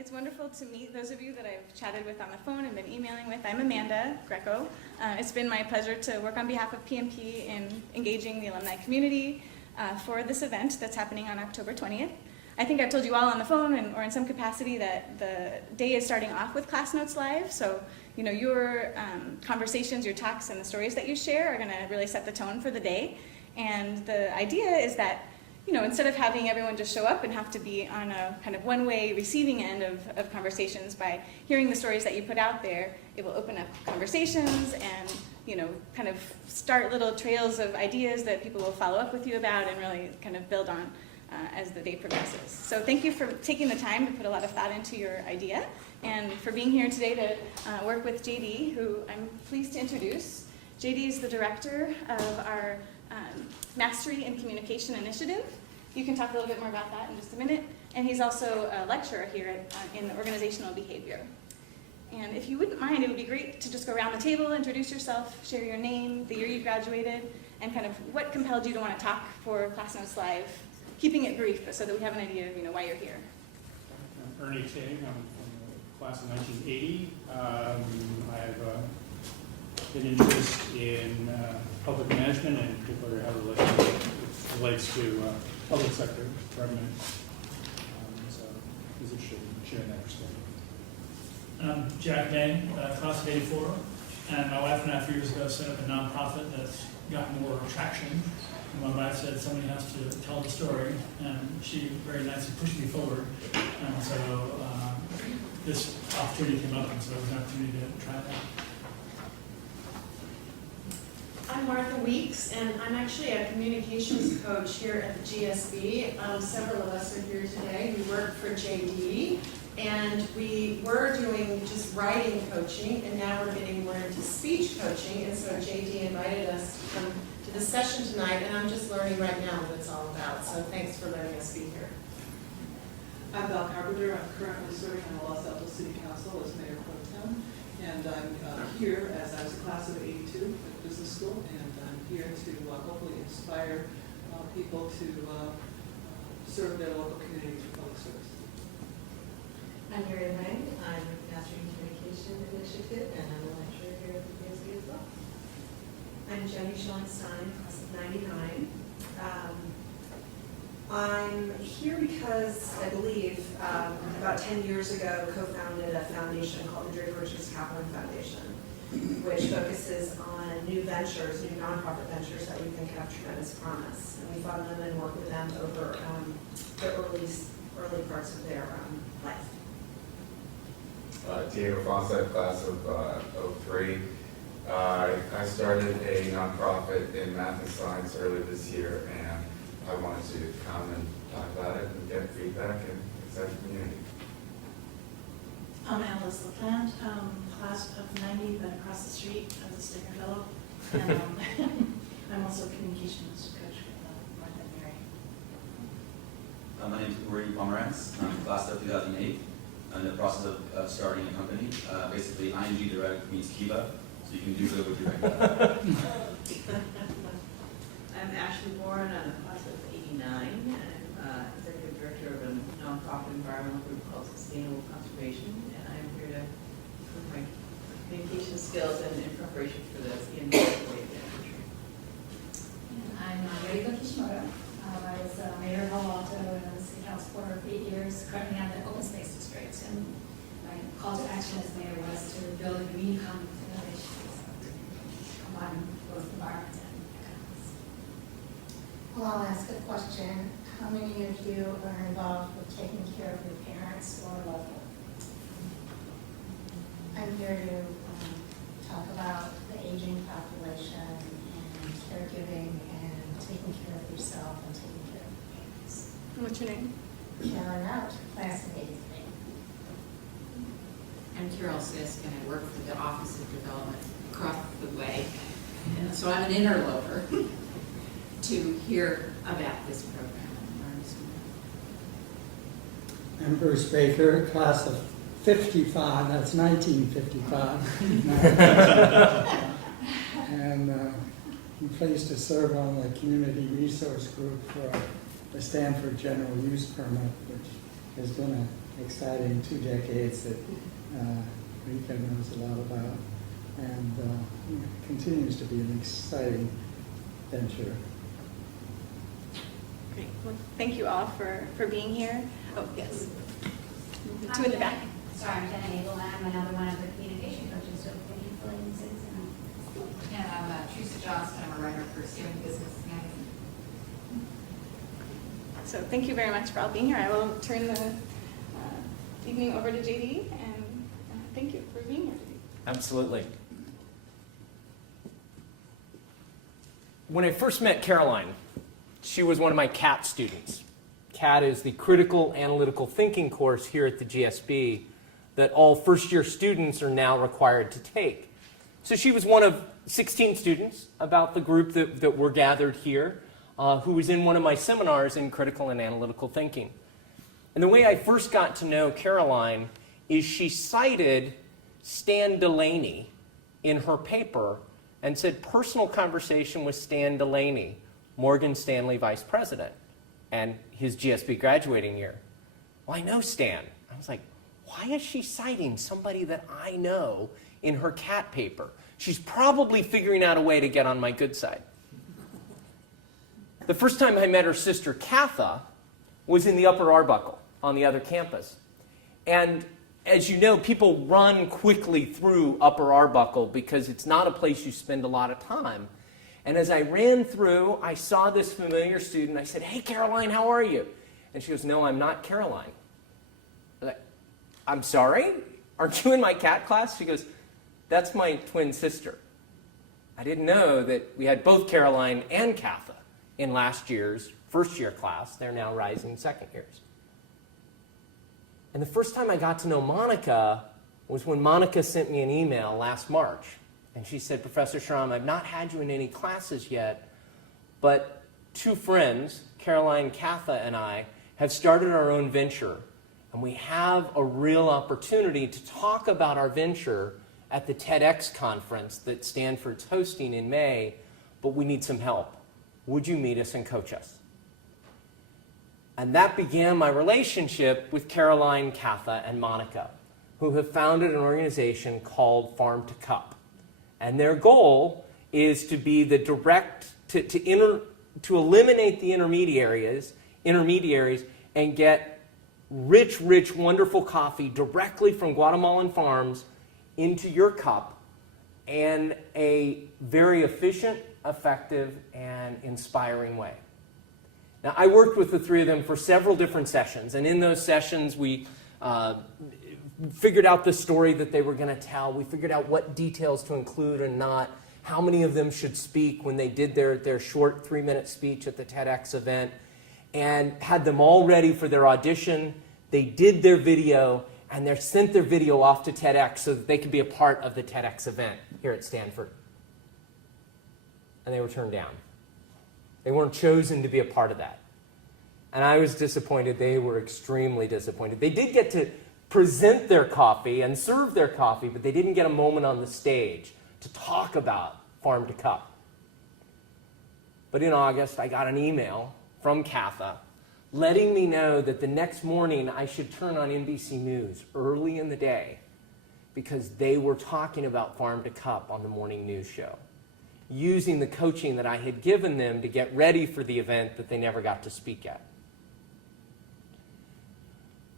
It's wonderful to meet those of you that I've chatted with on the phone and been emailing with. I'm Amanda Greco. It's been my pleasure to work on behalf of PMP in engaging the alumni community for this event that's happening on October 20th. I think I've told you all on the phone or in some capacity that the day is starting off with Class Notes Live. So, you know, your conversations, your talks, and the stories that you share are going to really set the tone for the day. And the idea is that, you know, instead of having everyone just show up and have to be on a kind of one-way receiving end of conversations, by hearing the stories that you put out there, it will open up conversations and, you know, kind of start little trails of ideas that people will follow up with you about and really kind of build on as the day progresses. So thank you for taking the time to put a lot of thought into your idea and for being here today to work with JD, who I'm pleased to introduce. JD is the director of our Mastery in Communication Initiative. You can talk a little bit more about that in just a minute. And he's also a lecturer here in organizational behavior. And if you wouldn't mind, it would be great to just go around the table, introduce yourself, share your name, the year you graduated, and kind of what compelled you to want to talk for Class Notes Live, keeping it brief, but so that we have an idea of, you know, why you're here. I'm Ernie Ting. I'm from the class of 1980. I've been interested in public management and particularly how it relates to public sector government. So I was interested in sharing that perspective. I'm Jack May, class of 84, and my wife and I a few years ago set up a nonprofit that's gotten more traction. And my wife said somebody has to tell the story, and she very nicely pushed me forward. And so this opportunity came up, and so it was an opportunity to try it out. I'm Martha Weeks, and I'm actually a communications coach here at the GSB. Several of us are here today. We work for JD, and we were doing just writing coaching, and now we're getting more into speech coaching, and so JD invited us to come to the session tonight, and I'm just learning right now what it's all about, so thanks for letting us be here. I'm Val Carpenter. I'm currently serving on the Los Altos City Council as Mayor Pro Tem, and I'm here as I was a class of 82 at business school, and I'm here to hopefully inspire people to serve their local communities with public service. I'm Mary Lang. I'm with Mastery in Communication Initiative, and I'm a lecturer here at the PSB as well. I'm Jenny Schoenstein, class of 99. I'm here because I believe about 10 years ago co-founded a foundation called the Drake Richards Kaplan Foundation, which focuses on new ventures, new nonprofit ventures that we think have tremendous promise. And we fund them and work with them over the early parts of their life. Diego Fawcett, class of 03. I started a nonprofit in math and science earlier this year, and I wanted to come and talk about it and get feedback and excite the community. I'm Alice LaPlante, class of 90, but across the street as a sticker fellow. And I'm also a communications coach with Martha and Mary. My name is Uri Pomerantz. I'm class of 2008. I'm in the process of starting a company. Basically, ING direct means Kiva, so you can do good with your bank. I'm Ashley Bourne. I'm a class of 89. I'm executive director of a nonprofit environmental group called Sustainable Conservation, and I'm here to improve my communication skills and in preparation for the CNBC wave anniversary. I'm Yoriko Kishimoto. I was mayor of Palo Alto and I was city council for 8 years, currently on the open space district. And my call to action as mayor was to build a green economy with innovations, to combine both environment and economics. Well, I'll ask a question. How many of you are involved with taking care of your parents or loved ones? I'm here to talk about the aging population and caregiving and taking care of yourself and taking care of your parents. What's your name? Carolyn Out, class of 83. I'm Carol Sisk, and I work for the Office of Development across the way. And so I'm an interloper to hear about this program and learn some more. I'm Bruce Baker, class of 55, that's 1955. And I'm pleased to serve on the Community Resource Group for the Stanford General Use Permit, which has been exciting 2 decades that Rika knows a lot about, and continues to be an exciting venture. Great. Well, thank you all for being here. Oh, yes. Two in the back. Sorry, I'm Jenna Abel, and I'm another one of the communication coaches, so thank you for letting me say this. And I'm Teresa Johnston, I'm a writer for Steering Business Magazine. So thank you very much for all being here. I will turn the evening over to JD, and thank you for being here today. Absolutely. When I first met Caroline, she was one of my CAT students. CAT is the Critical Analytical Thinking course here at the GSB that all first-year students are now required to take. So she was one of 16 students, about the group that were gathered here, who was in one of my seminars in Critical and Analytical Thinking. And the way I first got to know Caroline is she cited Stan Delaney in her paper and said, personal conversation with Stan Delaney, Morgan Stanley Vice President, and his GSB graduating year. Well, I know Stan. I was like, why is she citing somebody that I know in her CAT paper? She's probably figuring out a way to get on my good side. The first time I met her sister, Katha, was in the Upper Arbuckle on the other campus. And as you know, people run quickly through Upper Arbuckle because it's not a place you spend a lot of time. And as I ran through, I saw this familiar student. I said, hey, Caroline, how are you? And she goes, no, I'm not Caroline. I was like, I'm sorry? Aren't you in my CAT class? She goes, that's my twin sister. I didn't know that we had both Caroline and Katha in last year's first-year class. They're now rising second years. And the first time I got to know Monica was when Monica sent me an email last March. And she said, Professor Schramm, I've not had you in any classes yet, but 2 friends, Caroline, Katha, and I, have started our own venture. And we have a real opportunity to talk about our venture at the TEDx conference that Stanford's hosting in May, but we need some help. Would you meet us and coach us? And that began my relationship with Caroline, Katha, and Monica, who have founded an organization called Farm to Cup. And their goal is to be the direct, to eliminate the intermediaries and get rich, wonderful coffee directly from Guatemalan farms into your cup in a very efficient, effective, and inspiring way. Now, I worked with the 3 of them for several different sessions, and in those sessions we figured out the story that they were going to tell. We figured out what details to include and not, how many of them should speak when they did their short 3-minute speech at the TEDx event, and had them all ready for their audition. They did their video, and they sent their video off to TEDx so that they could be a part of the TEDx event here at Stanford. And they were turned down. They weren't chosen to be a part of that. And I was disappointed. They were extremely disappointed. They did get to present their coffee and serve their coffee, but they didn't get a moment on the stage to talk about Farm to Cup. But in August, I got an email from Katha letting me know that the next morning I should turn on NBC News early in the day because they were talking about Farm to Cup on the morning news show, using the coaching that I had given them to get ready for the event that they never got to speak at.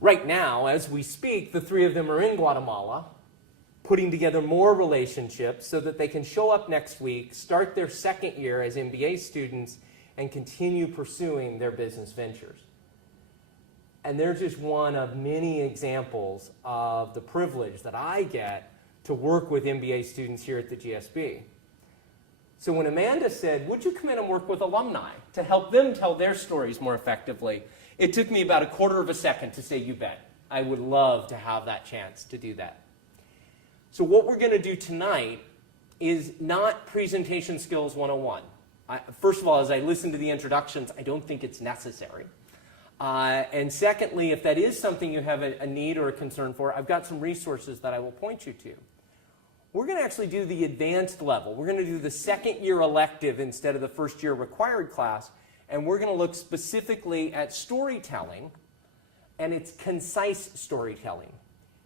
Right now, as we speak, the 3 of them are in Guatemala, putting together more relationships so that they can show up next week, start their second year as MBA students, and continue pursuing their business ventures. And they're just one of many examples of the privilege that I get to work with MBA students here at the GSB. So when Amanda said, would you come in and work with alumni to help them tell their stories more effectively, it took me about a quarter of a second to say, you bet. I would love to have that chance to do that. So what we're going to do tonight is not presentation skills 101. First of all, as I listen to the introductions, I don't think it's necessary. And secondly, if that is something you have a need or a concern for, I've got some resources that I will point you to. We're going to actually do the advanced level. We're going to do the second-year elective instead of the first-year required class, and we're going to look specifically at storytelling and it's concise storytelling.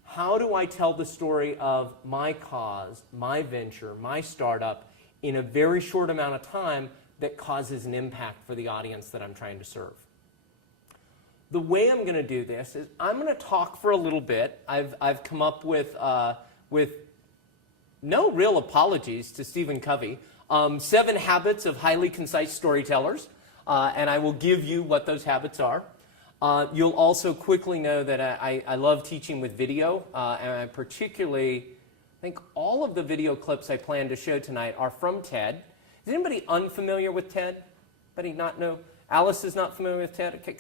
How do I tell the story of my cause, my venture, my startup in a very short amount of time that causes an impact for the audience that I'm trying to serve? The way I'm going to do this is I'm going to talk for a little bit. I've come up with no real apologies to Stephen Covey, 7 habits of highly concise storytellers, and I will give you what those habits are. You'll also quickly know that I love teaching with video, and I particularly think all of the video clips I plan to show tonight are from TED. Is anybody unfamiliar with TED? Anybody not know? Alice is not familiar with TED? Okay,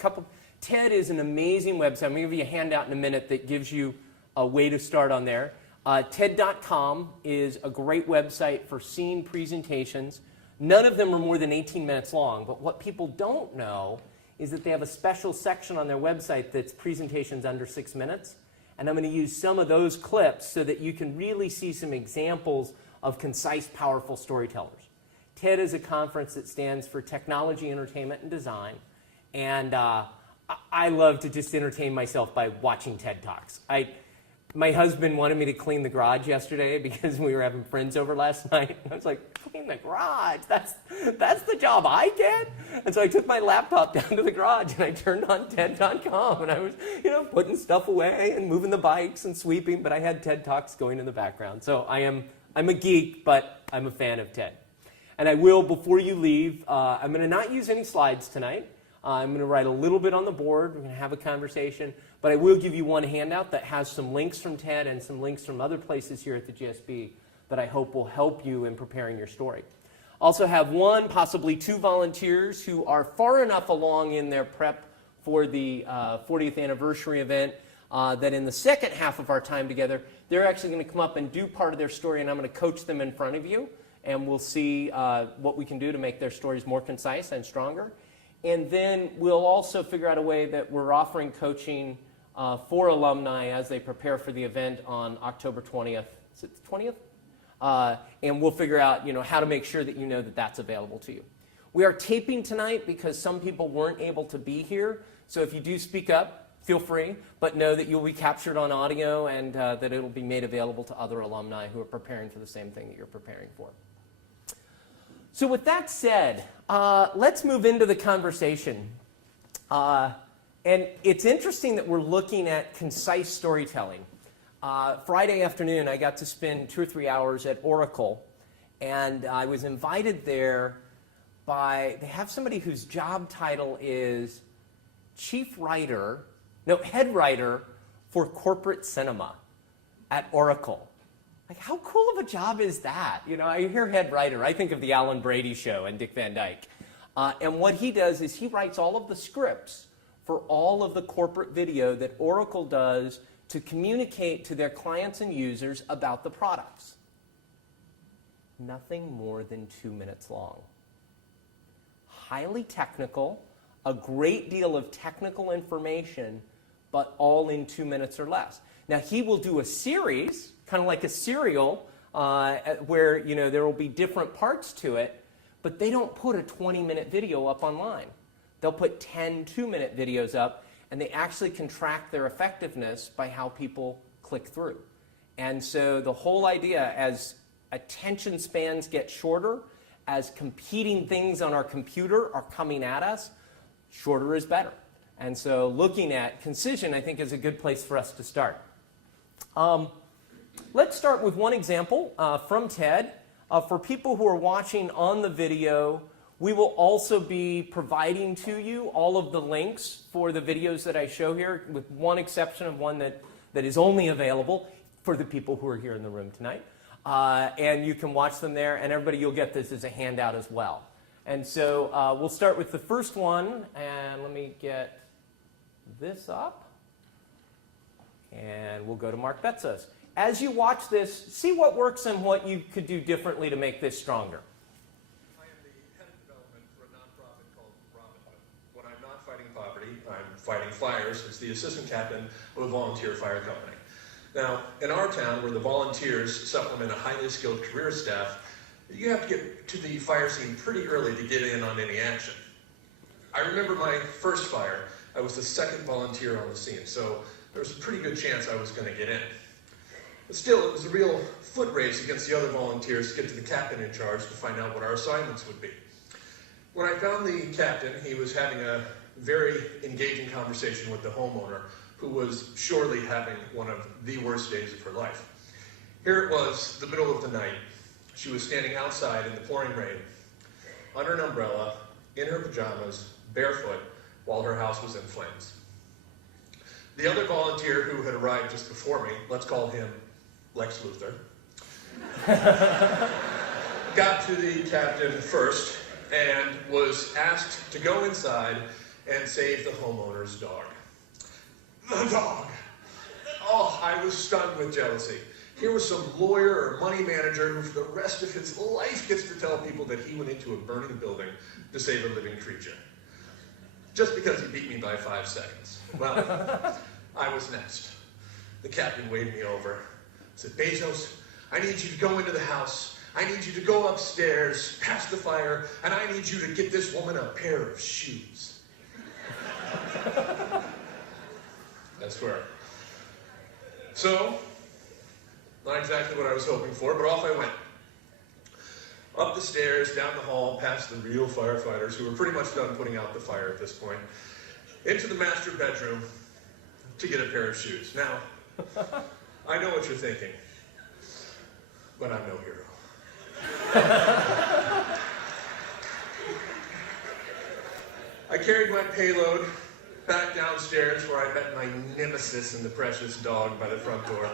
TED is an amazing website. I'm going to give you a handout in a minute that gives you a way to start on there. TED.com is a great website for seeing presentations. None of them are more than 18 minutes long, but what people don't know is that they have a special section on their website that's presentations under 6 minutes. And I'm going to use some of those clips so that you can really see some examples of concise, powerful storytellers. TED is a conference that stands for Technology, Entertainment, and Design. And I love to just entertain myself by watching TED Talks. My husband wanted me to clean the garage yesterday because we were having friends over last night. I was like, clean the garage? That's the job I get? And so I took my laptop down to the garage and I turned on TED.com and I was, putting stuff away and moving the bikes and sweeping, but I had TED Talks going in the background. So I'm a geek, but I'm a fan of TED. And I will, before you leave, I'm going to not use any slides tonight. I'm going to write a little bit on the board. We're going to have a conversation. But I will give you one handout that has some links from TED and some links from other places here at the GSB that I hope will help you in preparing your story. Also have 1, possibly 2 volunteers who are far enough along in their prep for the 40th anniversary event that in the second half of our time together, they're actually going to come up and do part of their story, and I'm going to coach them in front of you, and we'll see what we can do to make their stories more concise and stronger. And then we'll also figure out a way that we're offering coaching for alumni as they prepare for the event on October 20th. Is it the 20th? And we'll figure out how to make sure that you know that that's available to you. We are taping tonight because some people weren't able to be here. So if you do speak up, feel free, but know that you'll be captured on audio and that it'll be made available to other alumni who are preparing for the same thing that you're preparing for. So with that said, let's move into the conversation. And it's interesting that we're looking at concise storytelling. Friday afternoon, I got to spend 2 or 3 hours at Oracle, and I was invited there they have somebody whose job title is head writer for corporate cinema at Oracle. Like, how cool of a job is that? I hear head writer, I think of the Alan Brady Show and Dick Van Dyke. And what he does is he writes all of the scripts for all of the corporate video that Oracle does to communicate to their clients and users about the products. Nothing more than 2 minutes long. Highly technical, a great deal of technical information, but all in 2 minutes or less. Now, he will do a series, kind of like a serial, where there will be different parts to it, but they don't put a 20-minute video up online. They'll put 10 2-minute videos up, and they actually can track their effectiveness by how people click through. And so the whole idea, as attention spans get shorter, as competing things on our computer are coming at us, shorter is better. And so looking at concision, I think, is a good place for us to start. Let's start with one example from TED. For people who are watching on the video, we will also be providing to you all of the links for the videos that I show here, with one exception of one that is only available for the people who are here in the room tonight. And you can watch them there, and everybody, you'll get this as a handout as well. And so we'll start with the first one, and let me get this up. And we'll go to Mark Betzos. As you watch this, see what works and what you could do differently to make this stronger. I am the head of development for a nonprofit called Robin Hood. When I'm not fighting poverty, I'm fighting fires as the assistant captain of a volunteer fire company. Now, in our town, where the volunteers supplement a highly skilled career staff, you have to get to the fire scene pretty early to get in on any action. I remember my first fire. I was the second volunteer on the scene, so there was a pretty good chance I was going to get in. But still, it was a real foot race against the other volunteers to get to the captain in charge to find out what our assignments would be. When I found the captain, he was having a very engaging conversation with the homeowner, who was surely having one of the worst days of her life. Here it was, the middle of the night. She was standing outside in the pouring rain, under an umbrella, in her pajamas, barefoot, while her house was in flames. The other volunteer who had arrived just before me, let's call him Lex Luthor, got to the captain first and was asked to go inside and save the homeowner's dog. The dog! Oh, I was stunned with jealousy. Here was some lawyer or money manager who for the rest of his life gets to tell people that he went into a burning building to save a living creature. Just because he beat me by 5 seconds. Well, I was next. The captain waved me over, said, Bezos, I need you to go into the house. I need you to go upstairs, past the fire, and I need you to get this woman a pair of shoes. I swear. So, not exactly what I was hoping for, but off I went. Up the stairs, down the hall, past the real firefighters, who were pretty much done putting out the fire at this point, into the master bedroom to get a pair of shoes. Now, I know what you're thinking, but I'm no hero. I carried my payload back downstairs where I met my nemesis and the precious dog by the front door.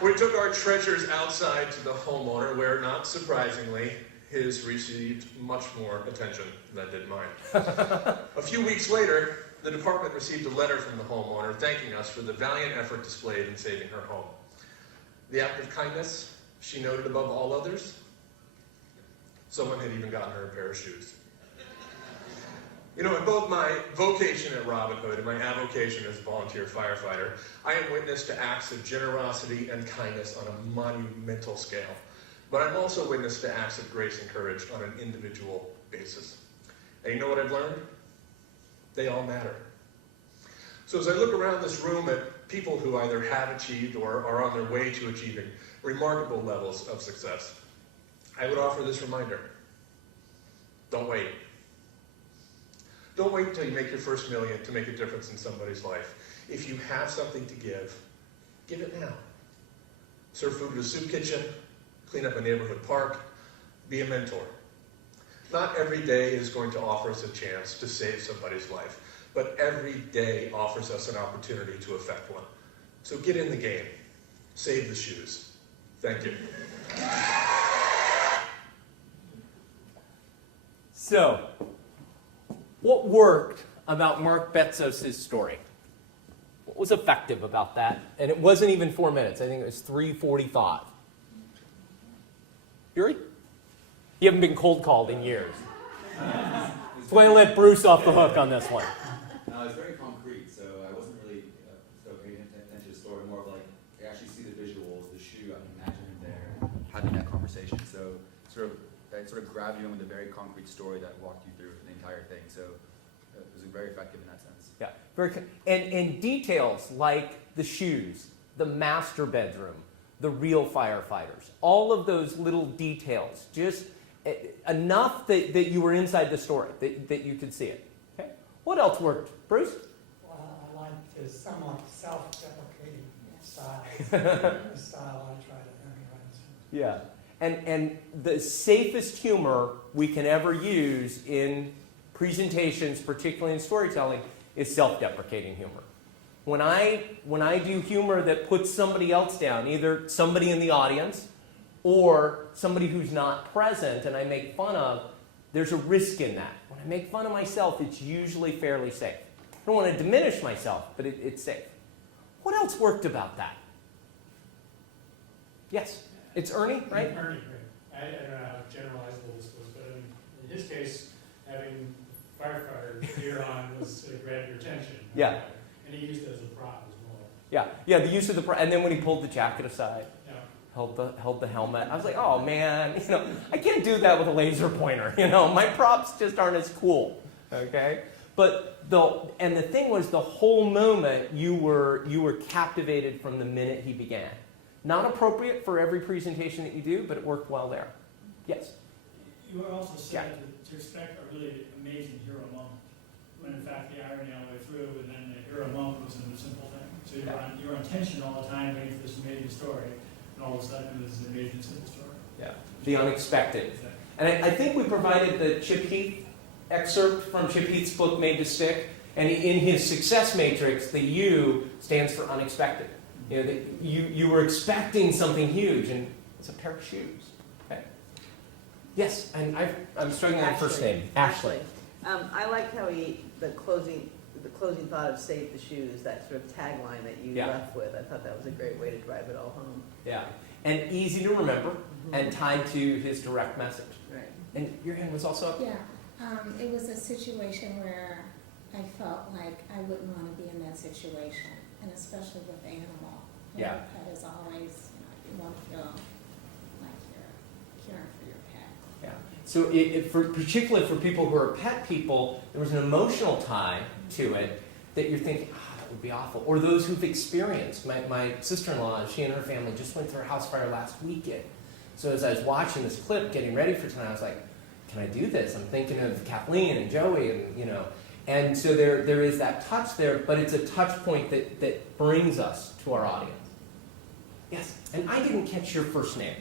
We took our treasures outside to the homeowner where, not surprisingly, his received much more attention than did mine. A few weeks later, the department received a letter from the homeowner thanking us for the valiant effort displayed in saving her home. The act of kindness she noted above all others, someone had even gotten her a pair of shoes. You know, in both my vocation at Robin Hood and my avocation as a volunteer firefighter, I am witness to acts of generosity and kindness on a monumental scale. But I'm also witness to acts of grace and courage on an individual basis. And you know what I've learned? They all matter. So as I look around this room at people who either have achieved or are on their way to achieving remarkable levels of success, I would offer this reminder. Don't wait. Don't wait until you make your first million to make a difference in somebody's life. If you have something to give it now. Serve food at a soup kitchen, clean up a neighborhood park, be a mentor. Not every day is going to offer us a chance to save somebody's life, but every day offers us an opportunity to affect one. So get in the game. Save the shoes. Thank you. So, what worked about Mark Bezos' story? What was effective about that? And it wasn't even 4 minutes. I think it was 3:45. Yuri? You haven't been cold called in years. That's why I let Bruce off the hook on this one. No, it's very concrete, so I wasn't really paying attention to the story. More of like, I actually see the visuals, the shoe, I can imagine him there, having that conversation. So that sort of grabbed you in with a very concrete story that walked you through the entire thing. So it was very effective in that sense. Yeah, and details like the shoes, the master bedroom, the real firefighters, all of those little details, just enough that you were inside the story, that you could see it. Okay. What else worked, Bruce? Well, I like his somewhat self-deprecating style. The style I try to emulate. Yeah, and the safest humor we can ever use in presentations, particularly in storytelling, is self-deprecating humor. When I do humor that puts somebody else down, either somebody in the audience or somebody who's not present and I make fun of, there's a risk in that. When I make fun of myself, it's usually fairly safe. I don't want to diminish myself, but it's safe. What else worked about that? Yes, it's Ernie, right? Ernie, right. I don't know how generalizable this was, but in his case, having firefighter gear on was grabbed your attention. Yeah. And he used it as a prop as well. Yeah, the use of the and then when he pulled the jacket aside, Yeah. held the helmet. I was like, oh man, I can't do that with a laser pointer. My props just aren't as cool. Okay, but the thing was, the whole moment you were captivated from the minute he began. Not appropriate for every presentation that you do, but it worked well there. Yes. You were also Yeah. said to expect a really amazing hero moment, when in fact the irony all the way through, and then the hero moment was in a simple thing. So you're on tension all the time, waiting for this amazing story, and all of a sudden this is an amazing simple story. Yeah. The unexpected. And I think we provided the Chip Heath excerpt from Chip Heath's book, Made to Stick. And in his success matrix, the U stands for unexpected. You know, you were expecting something huge, and it's a pair of shoes. Okay. Yes, and I'm struggling with the first name. Ashley. I liked how the closing thought of save the shoes, that sort of tagline that you left with. I thought that was a great way to drive it all home. Yeah. And easy to remember, and tied to his direct message. Right. And your hand was also up? Yeah, it was a situation where I felt like I wouldn't want to be in that situation, and especially with the animal. Yeah. Your pet is always, you want to feel like you're caring for your pet. Yeah. So particularly for people who are pet people, there was an emotional tie to it that you're thinking, that would be awful. Or those who've experienced. My sister-in-law, she and her family just went through a house fire last weekend. So as I was watching this clip, getting ready for tonight, I was like, can I do this? I'm thinking of Kathleen and Joey and, And so there is that touch there, but it's a touch point that brings us to our audience. Yes, and I didn't catch your first name.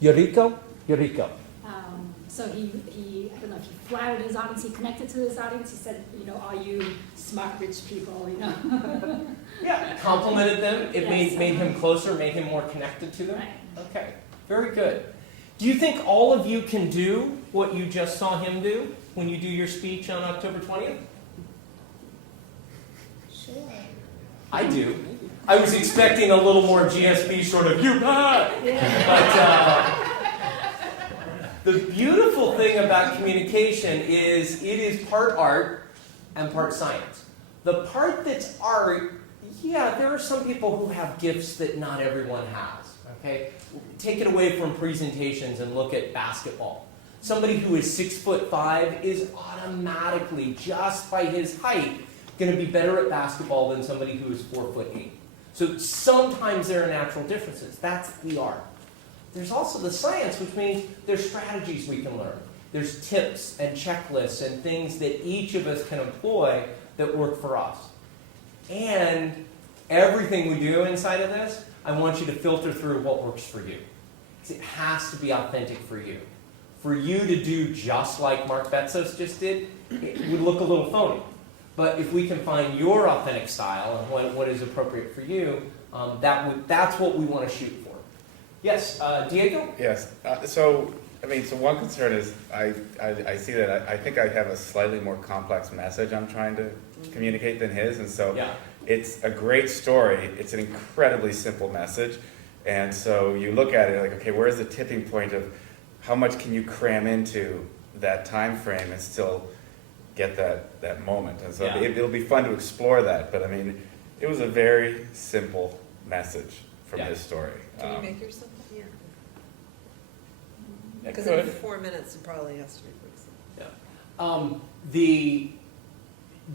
Yoriko. Yoriko. So he, I don't know if he flattered his audience, he connected to his audience, he said, are you smart, rich people, Yeah, complimented them. It Yes. made him closer, made him more connected to them. Right. Okay, very good. Do you think all of you can do what you just saw him do when you do your speech on October 20th? Sure. I do. I was expecting a little more GSB sort of, you bet! But the beautiful thing about communication is it is part art and part science. The part that's art, there are some people who have gifts that not everyone has, okay? Take it away from presentations and look at basketball. Somebody who is 6'5" is automatically, just by his height, going to be better at basketball than somebody who is 4'8". So sometimes there are natural differences. That's the art. There's also the science, which means there's strategies we can learn. There's tips and checklists and things that each of us can employ that work for us. And everything we do inside of this, I want you to filter through what works for you. It has to be authentic for you. For you to do just like Mark Betsos just did, it would look a little phony. But if we can find your authentic style and what is appropriate for you, that's what we want to shoot for. Yes, Diego? Yes. So one concern is I see that I think I have a slightly more complex message I'm trying to communicate than his, and so it's a great story. It's an incredibly simple message, and so you look at it like, okay, where's the tipping point of how much can you cram into that time frame and still get that moment? And so it'll be fun to explore that. But I mean, it was a very simple message from his story. Can you make yourself? Yeah. I Because could. in 4 minutes, it probably has to be pretty simple.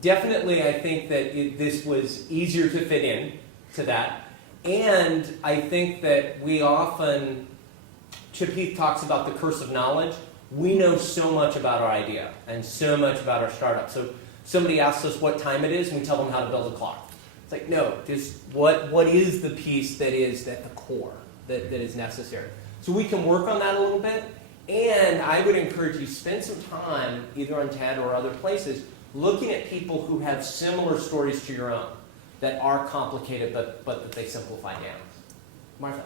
Definitely, I think that this was easier to fit in to that. And I think that we often, Chip Heath talks about the curse of knowledge. We know so much about our idea and so much about our startup. So somebody asks us what time it is, and we tell them how to build a clock. It's like, no, just what is the piece that is at the core, that is necessary. So we can work on that a little bit. And I would encourage you, spend some time, either on TED or other places, looking at people who have similar stories to your own, that are complicated, but that they simplify down. Martha?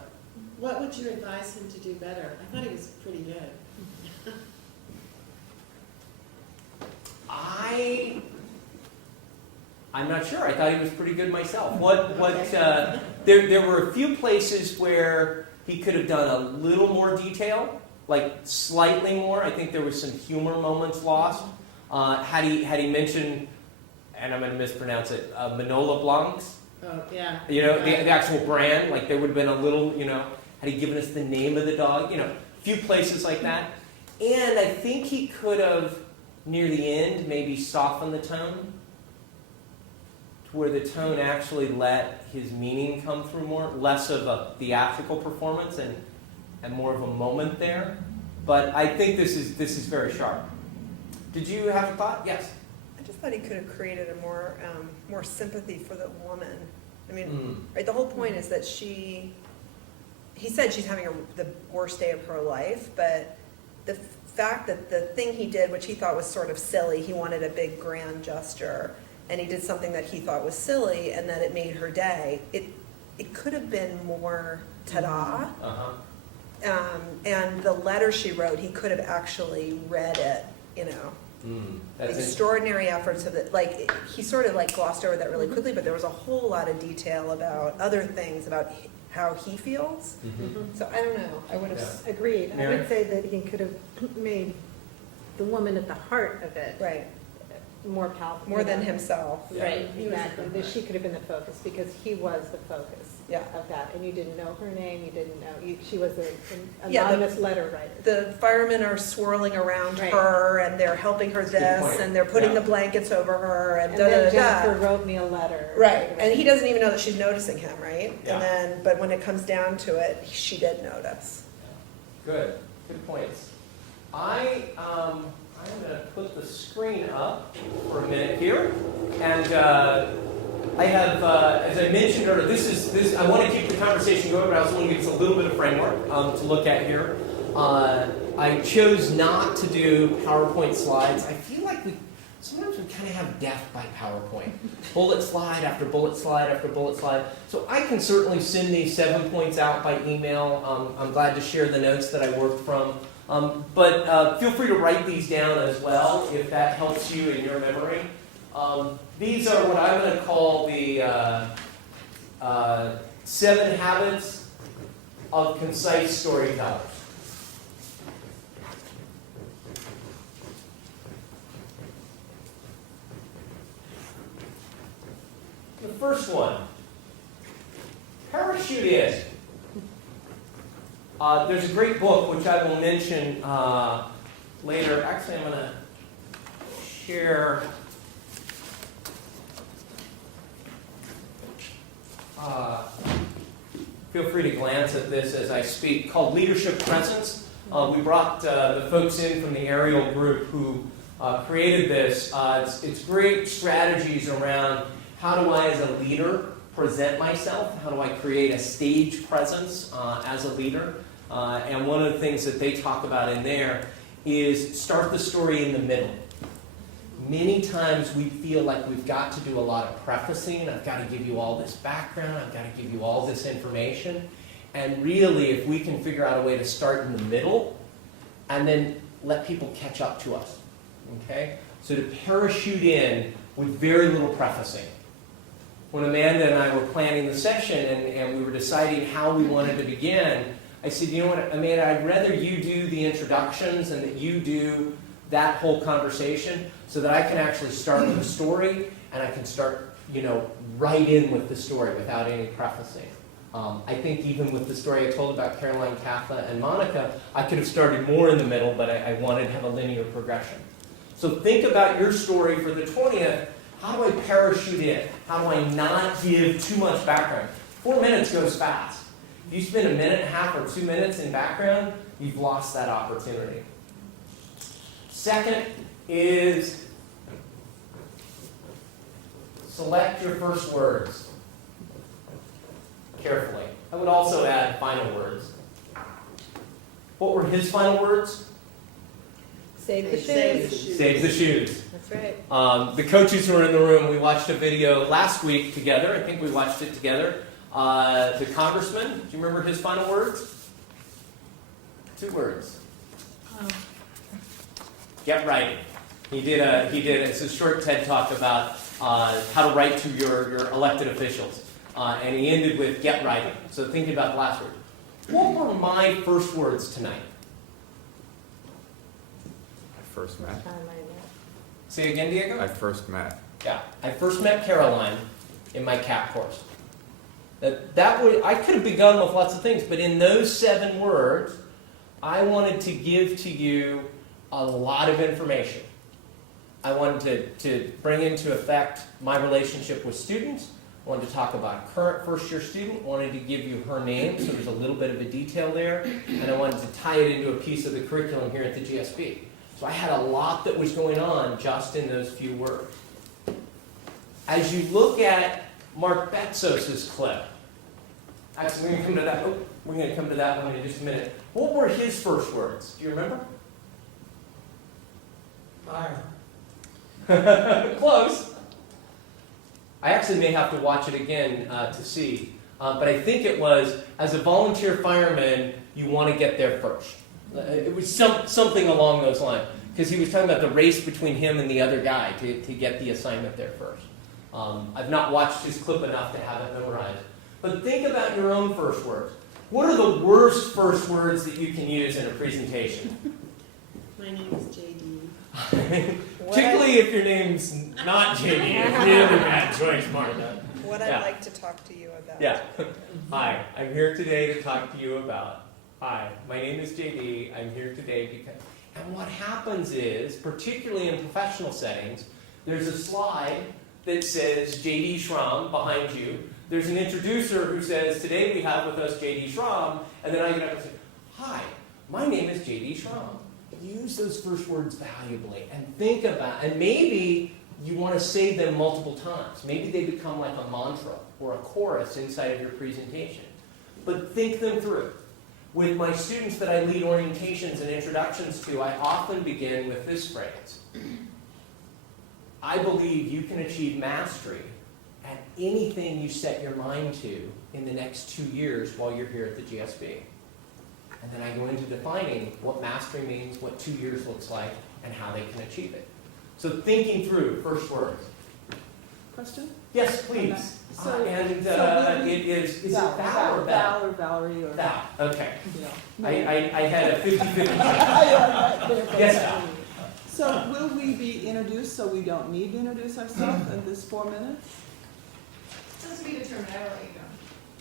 What would you advise him to do better? I thought he was pretty good. I'm not sure. I thought he was pretty good myself. There were a few places where he could have done a little more detail, like slightly more. I think there was some humor moments lost. Had he mentioned, and I'm going to mispronounce it, Manola Blancs? Oh, yeah. The actual brand, like there would have been a little, had he given us the name of the dog, a few places like that. And I think he could have, near the end, maybe softened the tone where the tone actually let his meaning come through more, less of a theatrical performance and more of a moment there. But I think this is very sharp. Did you have a thought? Yes. I just thought he could have created a more sympathy for the woman. I mean, right, the whole point is that he said she's having the worst day of her life, but the fact that the thing he did, which he thought was sort of silly, he wanted a big grand gesture, and he did something that he thought was silly, and that it made her day. It could have been more ta-da. And the letter she wrote, he could have actually read it, you know. The extraordinary efforts of it. Like, he sort of like glossed over that really quickly, but there was a whole lot of detail about other things, about how he feels. So I don't know. I would have agreed. I would say that he could have made the woman at the heart of it right more palpable. More than himself. Right, exactly. That she could have been the focus, because he was the focus of that. And you didn't know her name, you didn't know, she was an anonymous letter writer. The firemen are swirling around her, and they're helping her this, and they're putting the blankets over her, and then Jennifer wrote me a letter. Right, and he doesn't even know that she's noticing him, right? And then, but when it comes down to it, she did notice. Good points. I'm going to put the screen up for a minute here, and I have, as I mentioned earlier, I want to keep the conversation going, but I also want to give us a little bit of framework to look at here. I chose not to do PowerPoint slides. I feel like sometimes we kind of have death by PowerPoint. Bullet slide after bullet slide after bullet slide. So I can certainly send these 7 points out by email. I'm glad to share the notes that I worked from. But feel free to write these down as well if that helps you in your memory. These are what I'm going to call the 7 habits of concise storytellers. The first one, parachute in. There's a great book which I will mention later. Actually, I'm going to share. Feel free to glance at this as I speak, called Leadership Presence. We brought the folks in from the Ariel group who created this. It's great strategies around how do I, as a leader, present myself? How do I create a stage presence as a leader? And one of the things that they talk about in there is start the story in the middle. Many times we feel like we've got to do a lot of prefacing. I've got to give you all this background. I've got to give you all this information. And really, if we can figure out a way to start in the middle and then let people catch up to us. Okay? So to parachute in with very little prefacing. When Amanda and I were planning the session and we were deciding how we wanted to begin, I said, you know what, Amanda, I'd rather you do the introductions and that you do that whole conversation so that I can actually start with a story and I can start, right in with the story without any prefacing. I think even with the story I told about Caroline, Katha, and Monica, I could have started more in the middle, but I wanted to have a linear progression. So think about your story for the 20th. How do I parachute in? How do I not give too much background? 4 minutes goes fast. If you spend a minute and a half or 2 minutes in background, you've lost that opportunity. Second is select your first words carefully. I would also add final words. What were his final words? Save the shoes. Save the shoes. That's right. The coaches who were in the room, we watched a video last week together. I think we watched it together. The congressman, do you remember his final words? 2 words. Get writing. It's a short TED talk about how to write to your elected officials. And he ended with get writing. So thinking about the last word. What were my first words tonight? I first met. Say again, Diego? I first met. Yeah. I first met Caroline in my CAP course. I could have begun with lots of things, but in those 7 words, I wanted to give to you a lot of information. I wanted to bring into effect my relationship with students. I wanted to talk about a current first-year student. Wanted to give you her name, so there's a little bit of a detail there. And I wanted to tie it into a piece of the curriculum here at the GSB. So I had a lot that was going on just in those few words. As you look at Mark Betzos's clip, actually, we're going to come to that. Oh, we're going to come to that one in just a minute. What were his first words? Do you remember? Fire. Close. I actually may have to watch it again to see. But I think it was, as a volunteer fireman, you want to get there first. It was something along those lines. Because he was talking about the race between him and the other guy to get the assignment there first. I've not watched his clip enough to have it memorized. But think about your own first words. What are the worst first words that you can use in a presentation? My name is JD. Particularly if your name's not JD. It's really bad choice, Martha. What I'd like to talk to you about. Yeah. Hi, I'm here today to talk to you about. Hi, my name is JD. I'm here today because. And what happens is, particularly in professional settings, there's a slide that says JD Schramm behind you. There's an introducer who says, today we have with us JD Schramm, and then I get up and say, hi, my name is JD Schramm. Use those first words valuably and think about, and maybe you want to say them multiple times. Maybe they become like a mantra or a chorus inside of your presentation. But think them through. With my students that I lead orientations and introductions to, I often begin with this phrase. I believe you can achieve mastery at anything you set your mind to in the next 2 years while you're here at the GSB. And then I go into defining what mastery means, what 2 years looks like, and how they can achieve it. So thinking through first words. Question? Yes, please. So it is it Val, Val or Val or Valerie or? Val, okay. Yeah. I had a 50-50 chance. Yes, Val. So will we be introduced so we don't need to introduce ourselves in this 4 minutes? Doesn't be determined, I will let you go.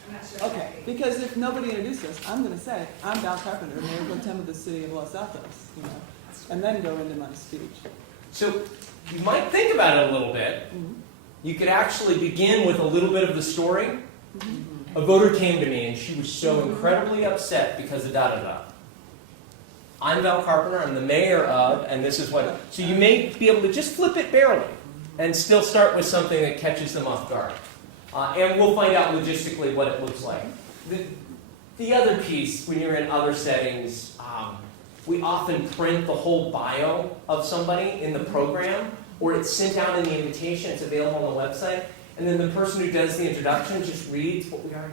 I'm not sure. Okay, because if nobody introduced us, I'm gonna say, I'm Val Carpenter, Mayor Pro Tem of the City of Los Altos, you know, and then go into my speech. So you might think about it a little bit. You could actually begin with a little bit of the story. A voter came to me and she was so incredibly upset because of da-da-da. I'm Val Carpenter, I'm the mayor of, and this is what... So you may be able to just flip it barely and still start with something that catches them off guard. And we'll find out logistically what it looks like. The other piece, when you're in other settings, we often print the whole bio of somebody in the program, or it's sent out in the invitation, it's available on the website, and then the person who does the introduction just reads what we are.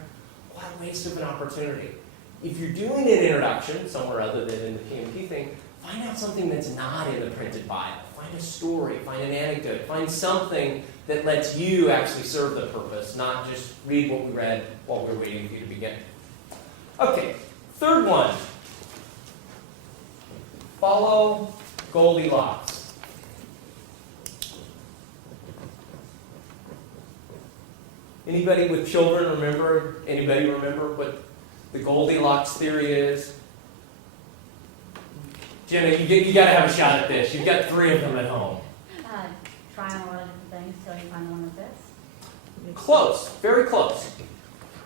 What a waste of an opportunity. If you're doing an introduction, somewhere other than in the PMP thing, find out something that's not in the printed bio. Find a story, find an anecdote, find something that lets you actually serve the purpose, not just read what we read while we're waiting for you to begin. Okay, third one. Follow Goldilocks. Anybody with children remember? Anybody remember what the Goldilocks theory is? Jenna, you got to have a shot at this. You've got 3 of them at home. Trying a lot of different things till you find one that fits. Close, very close.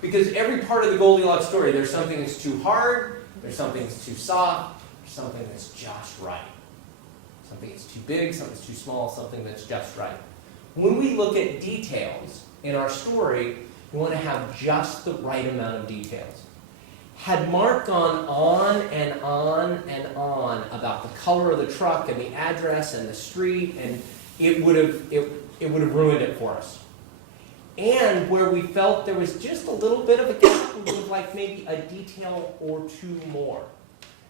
Because every part of the Goldilocks story, there's something that's too hard, there's something that's too soft, there's something that's just right. Something that's too big, something that's too small, something that's just right. When we look at details in our story, we want to have just the right amount of details. Had Mark gone on and on and on about the color of the truck and the address and the street, and it would have ruined it for us. And where we felt there was just a little bit of a gap, we would like maybe a detail or 2 more.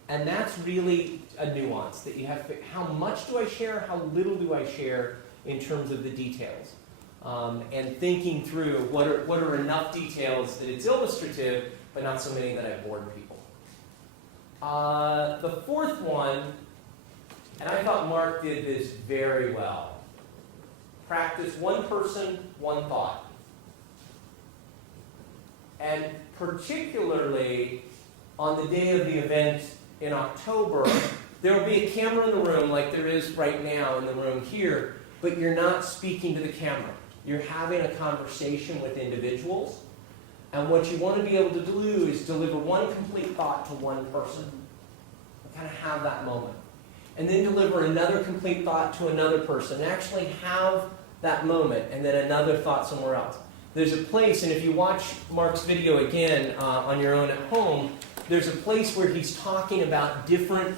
And that's really a nuance that you have to, how much do I share, how little do I share in terms of the details? And thinking through what are enough details that it's illustrative, but not so many that I bored people. The fourth one, and I thought Mark did this very well. Practice one person, one thought. And particularly on the day of the event in October, There will be a camera in the room like there is right now in the room here, but you're not speaking to the camera. You're having a conversation with individuals, and what you want to be able to do is deliver one complete thought to one person. Kind of have that moment. And then deliver another complete thought to another person. Actually have that moment, and then another thought somewhere else. There's a place, and if you watch Mark's video again on your own at home, there's a place where he's talking about different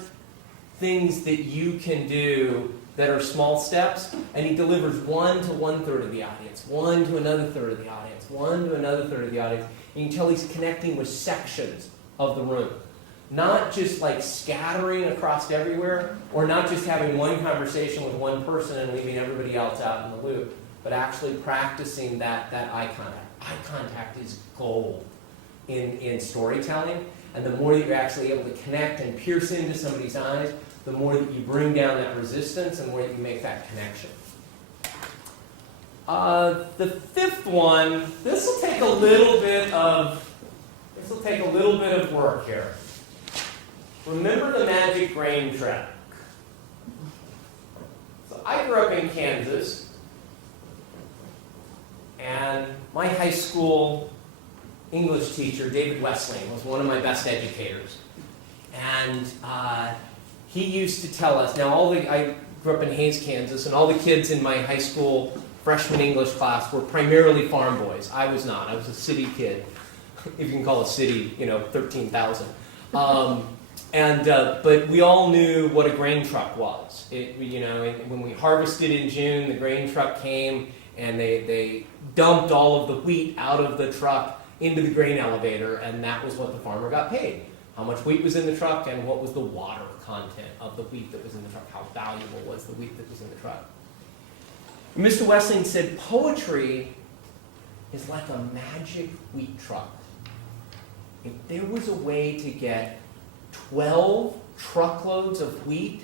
things that you can do that are small steps, and he delivers one to 1/3 of the audience, one to another third of the audience, one to another third of the audience. And you can tell he's connecting with sections of the room. Not just like scattering across everywhere, or not just having one conversation with one person and leaving everybody else out in the loop, but actually practicing that eye contact. Eye contact is gold in storytelling, and the more that you're actually able to connect and pierce into somebody's eyes, the more that you bring down that resistance and the more that you make that connection. The fifth one, this will take a little bit of work here. Remember the magic grain truck. So I grew up in Kansas, and my high school English teacher, David Westling, was one of my best educators. And he used to tell us, now I grew up in Hays, Kansas, and all the kids in my high school freshman English class were primarily farm boys. I was not. I was a city kid, if you can call a city, 13,000. But we all knew what a grain truck was. When we harvested in June, the grain truck came and they dumped all of the wheat out of the truck into the grain elevator, and that was what the farmer got paid. How much wheat was in the truck and what was the water content of the wheat that was in the truck. How valuable was the wheat that was in the truck. Mr. Westling said poetry is like a magic wheat truck. If there was a way to get 12 truckloads of wheat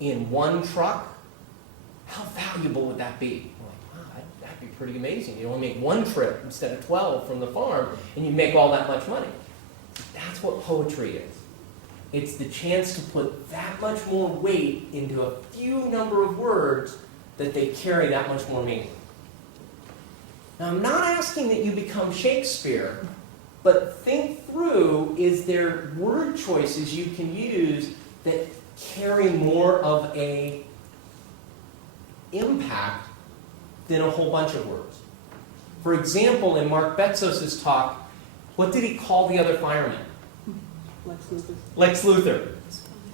in one truck, how valuable would that be? I'm like, wow, that'd be pretty amazing. You only make one trip instead of 12 from the farm, and you make all that much money. That's what poetry is. It's the chance to put that much more weight into a few number of words that they carry that much more meaning. Now, I'm not asking that you become Shakespeare, but think through, is there word choices you can use that carry more of a impact than a whole bunch of words? For example, in Mark Betzos' talk, what did he call the other fireman? Lex Luthor. Lex Luthor.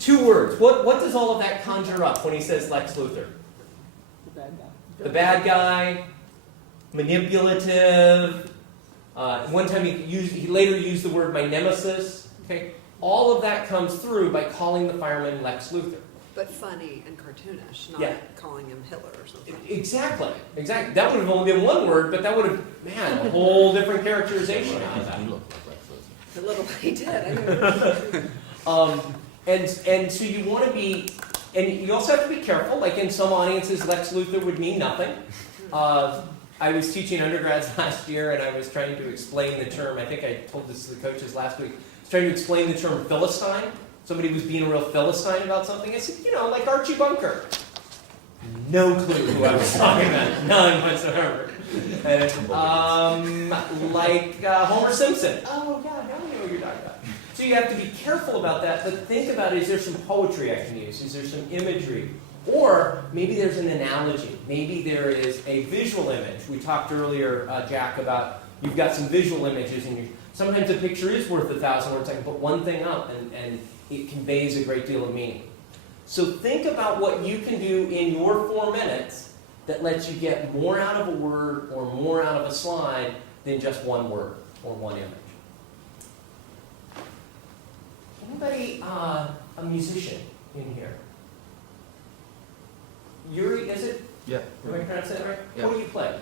2 words. What does all of that conjure up when he says Lex Luthor? The bad guy. The bad guy, manipulative. One time he later used the word my nemesis. Okay, all of that comes through by calling the fireman Lex Luthor. But funny and cartoonish, not calling him Hitler or something. Exactly. That would have only been 1 word, but that would have, a whole different characterization out of that. A little, he did. I know. And so you want to be, and you also have to be careful. Like in some audiences, Lex Luthor would mean nothing. I was teaching undergrads last year, and I was trying to explain the term. I think I told this to the coaches last week. I was trying to explain the term Philistine. Somebody was being a real Philistine about something. I said, like Archie Bunker. No clue who I was talking about. None whatsoever. Like Homer Simpson. Oh, yeah, now I know what you're talking about. So you have to be careful about that, but think about, is there some poetry I can use? Is there some imagery? Or maybe there's an analogy. Maybe there is a visual image. We talked earlier, Jack, about you've got some visual images, and sometimes a picture is worth 1,000 words. I can put one thing up, and it conveys a great deal of meaning. So think about what you can do in your 4 minutes that lets you get more out of a word or more out of a slide than just 1 word or 1 image. Anybody a musician in here? Yuri, is it? Yeah. Am I pronouncing that right? Yeah. What do you play?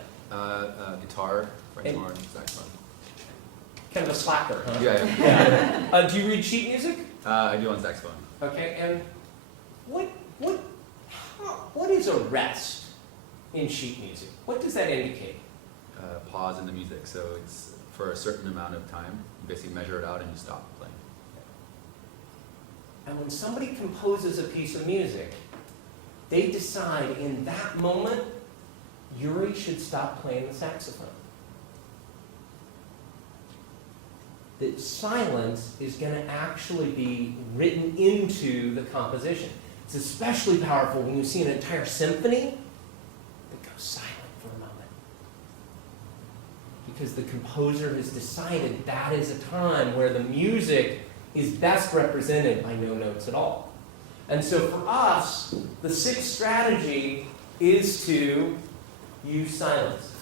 Guitar, French horn, saxophone. Kind of a slacker, huh? Yeah. Do you read sheet music? I do on saxophone. Okay, and what is a rest in sheet music? What does that indicate? Pause in the music, so it's for a certain amount of time. You basically measure it out and you stop playing. And when somebody composes a piece of music, they decide in that moment, Yuri should stop playing the saxophone. That silence is going to actually be written into the composition. It's especially powerful when you see an entire symphony that goes silent for a moment. Because the composer has decided that is a time where the music is best represented by no notes at all. And so for us, the sixth strategy is to use silence.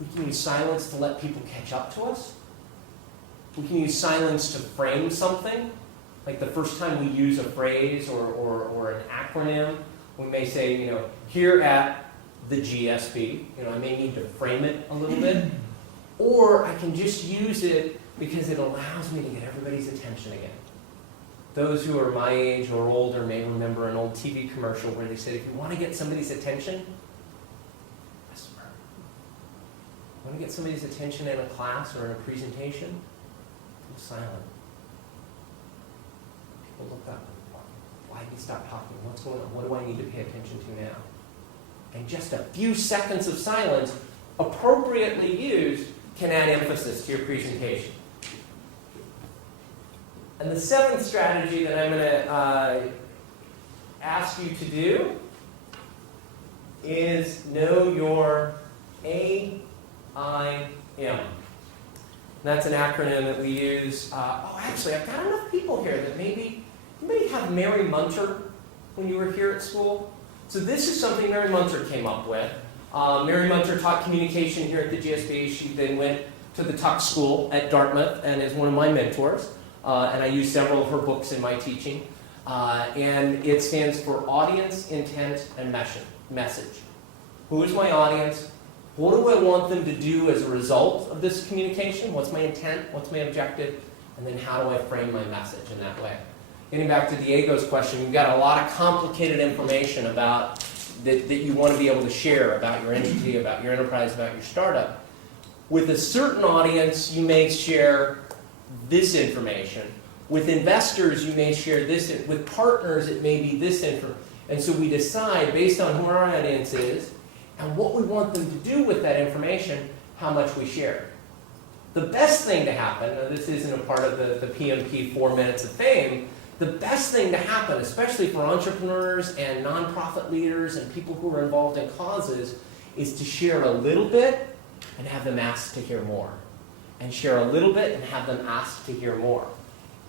We can use silence to let people catch up to us. We can use silence to frame something. Like the first time we use a phrase or an acronym, we may say, here at the GSB, I may need to frame it a little bit. Or I can just use it because it allows me to get everybody's attention again. Those who are my age or older may remember an old TV commercial where they said, if you want to get somebody's attention, whisper. Want to get somebody's attention in a class or in a presentation? Go silent. People look up. Why did he stop talking? What's going on? What do I need to pay attention to now? And just a few seconds of silence, appropriately used, can add emphasis to your presentation. And the seventh strategy that I'm going to ask you to do is know your AIM. That's an acronym that we use. Actually, I've got enough people here that maybe anybody have Mary Munter when you were here at school? So this is something Mary Munter came up with. Mary Munter taught communication here at the GSB. She then went to the Tuck School at Dartmouth and is one of my mentors. And I use several of her books in my teaching. And it stands for Audience, Intent, and Message. Who is my audience? What do I want them to do as a result of this communication? What's my intent? What's my objective? And then how do I frame my message in that way? Getting back to Diego's question, you've got a lot of complicated information about that you want to be able to share about your entity, about your enterprise, about your startup. With a certain audience, you may share this information. With investors, you may share this. With partners, it may be this information. And so we decide, based on who our audience is, and what we want them to do with that information, how much we share. The best thing to happen, now this isn't a part of the PMP 4 Minutes of Fame, the best thing to happen, especially for entrepreneurs and nonprofit leaders and people who are involved in causes, is to share a little bit and have them ask to hear more. And share a little bit and have them ask to hear more.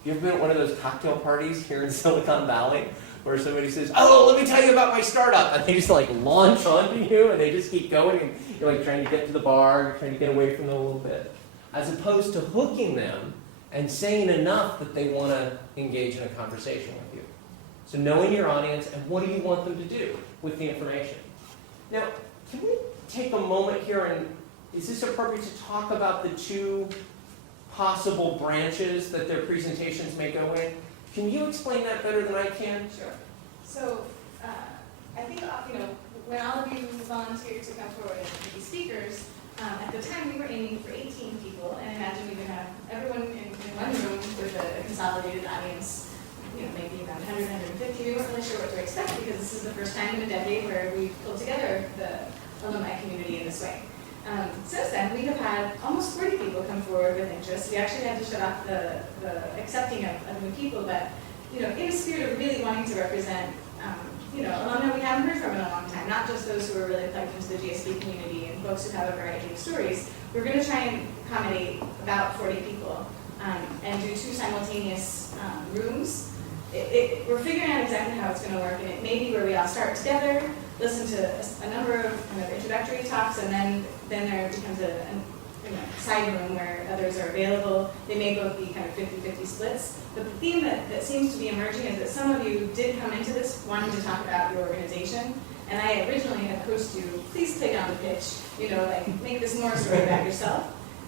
You ever been at one of those cocktail parties here in Silicon Valley where somebody says, oh, let me tell you about my startup, and they just launch onto you and they just keep going and you're trying to get to the bar, trying to get away from them a little bit. As opposed to hooking them and saying enough that they want to engage in a conversation with you. So knowing your audience and what do you want them to do with the information. Now, can we take a moment here and is this appropriate to talk about the two possible branches that their presentations may go in? Can you explain that better than I can? Sure. So I think, when all of you volunteered to come forward and be speakers, at the time we were aiming for 18 people, and imagine we would have everyone in one room with a consolidated audience, maybe around 100, 150. We weren't really sure what to expect because this is the first time in a decade where we've pulled together the alumni community in this way. Since then, we have had almost 40 people come forward with interest. We actually had to shut off the accepting of new people, but in a spirit of really wanting to represent alumni we haven't heard from in a long time, not just those who are really plugged into the GSB community and folks who have a variety of stories. We're going to try and accommodate about 40 people and do 2 simultaneous rooms. We're figuring out exactly how it's going to work, and it may be where we all start together, listen to a number of introductory talks, and then there becomes a side room where others are available. They may both be kind of 50-50 splits. But the theme that seems to be emerging is that some of you did come into this wanting to talk about your organization, and I originally had coached you, please play down the pitch, make this more a story about yourself.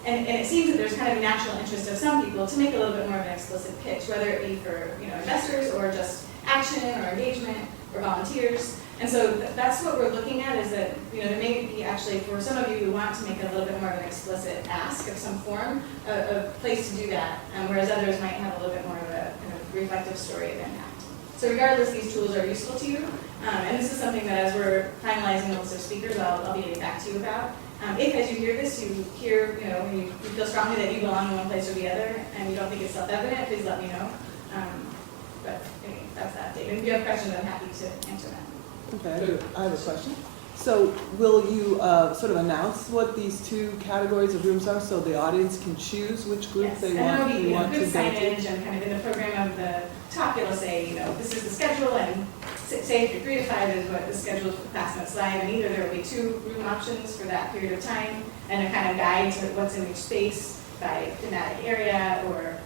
And it seems that there's kind of a natural interest of some people to make a little bit more of an explicit pitch, whether it be for investors or just action or engagement or volunteers. And so that's what we're looking at, is that, there may be actually, for some of you who want to make it a little bit more of an explicit ask of some form, a place to do that, whereas others might have a little bit more of a kind of reflective story of impact. So regardless, these tools are useful to you, and this is something that as we're finalizing the list of speakers, I'll be getting back to you about. If as you hear this, you hear, when you feel strongly that you belong in one place or the other, and you don't think it's self-evident, please let me know. But anyway, that's that update. And if you have questions, I'm happy to answer that. Okay, I have a question. So will you sort of announce what these two categories of rooms are so the audience can choose which group Yes, they and want there'll be, to go good to? signage, and kind of in the program of the talk, it'll say, this is the schedule, and say if you're 3 to 5 is what the schedule is for the class notes live, and either there will be 2 room options for that period of time, and a kind of guide to what's in each space by thematic area,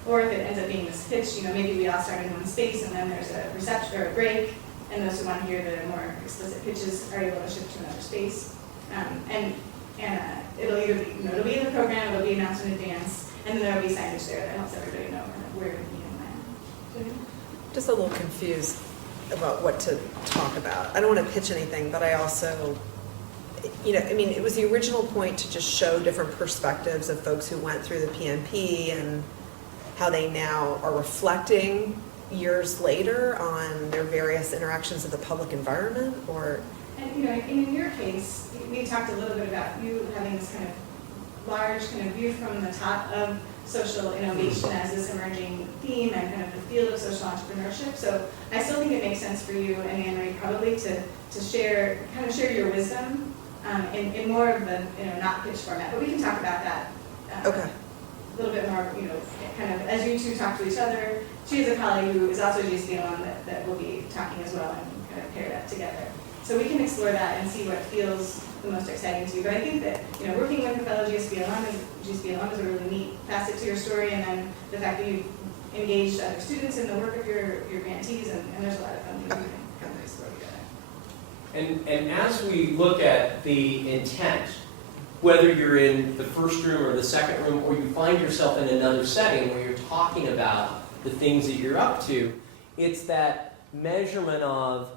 or if it ends up being this pitch, maybe we all start in one space, and then there's a reception or a break, and those who want to hear the more explicit pitches are able to shift to another space. It'll either be, it'll be in the program, it'll be announced in advance, and then there'll be signage there that helps everybody know kind of where to be and when. Just a little confused about what to talk about. I don't want to pitch anything, but I also, it was the original point to just show different perspectives of folks who went through the PMP and how they now are reflecting years later on their various interactions with the public environment, or? And in your case, we talked a little bit about you having this kind of large kind of view from the top of social innovation as this emerging theme and kind of the field of social entrepreneurship. So I still think it makes sense for you and Anne-Marie probably to share your wisdom in more of the not pitch format. But we can talk about that Okay. a little bit more, kind of as you two talk to each other. She is a colleague who is also a GSB alum that will be talking as well, and kind of pair that together. So we can explore that and see what feels the most exciting to you. But I think that working with a fellow GSB alum is a really neat facet to your story, and then the fact that you've engaged other students in the work of your grantees, and there's a lot of fun things we can explore together. And as we look at the intent, whether you're in the first room or the second room, or you find yourself in another setting where you're talking about the things that you're up to, it's that measurement of,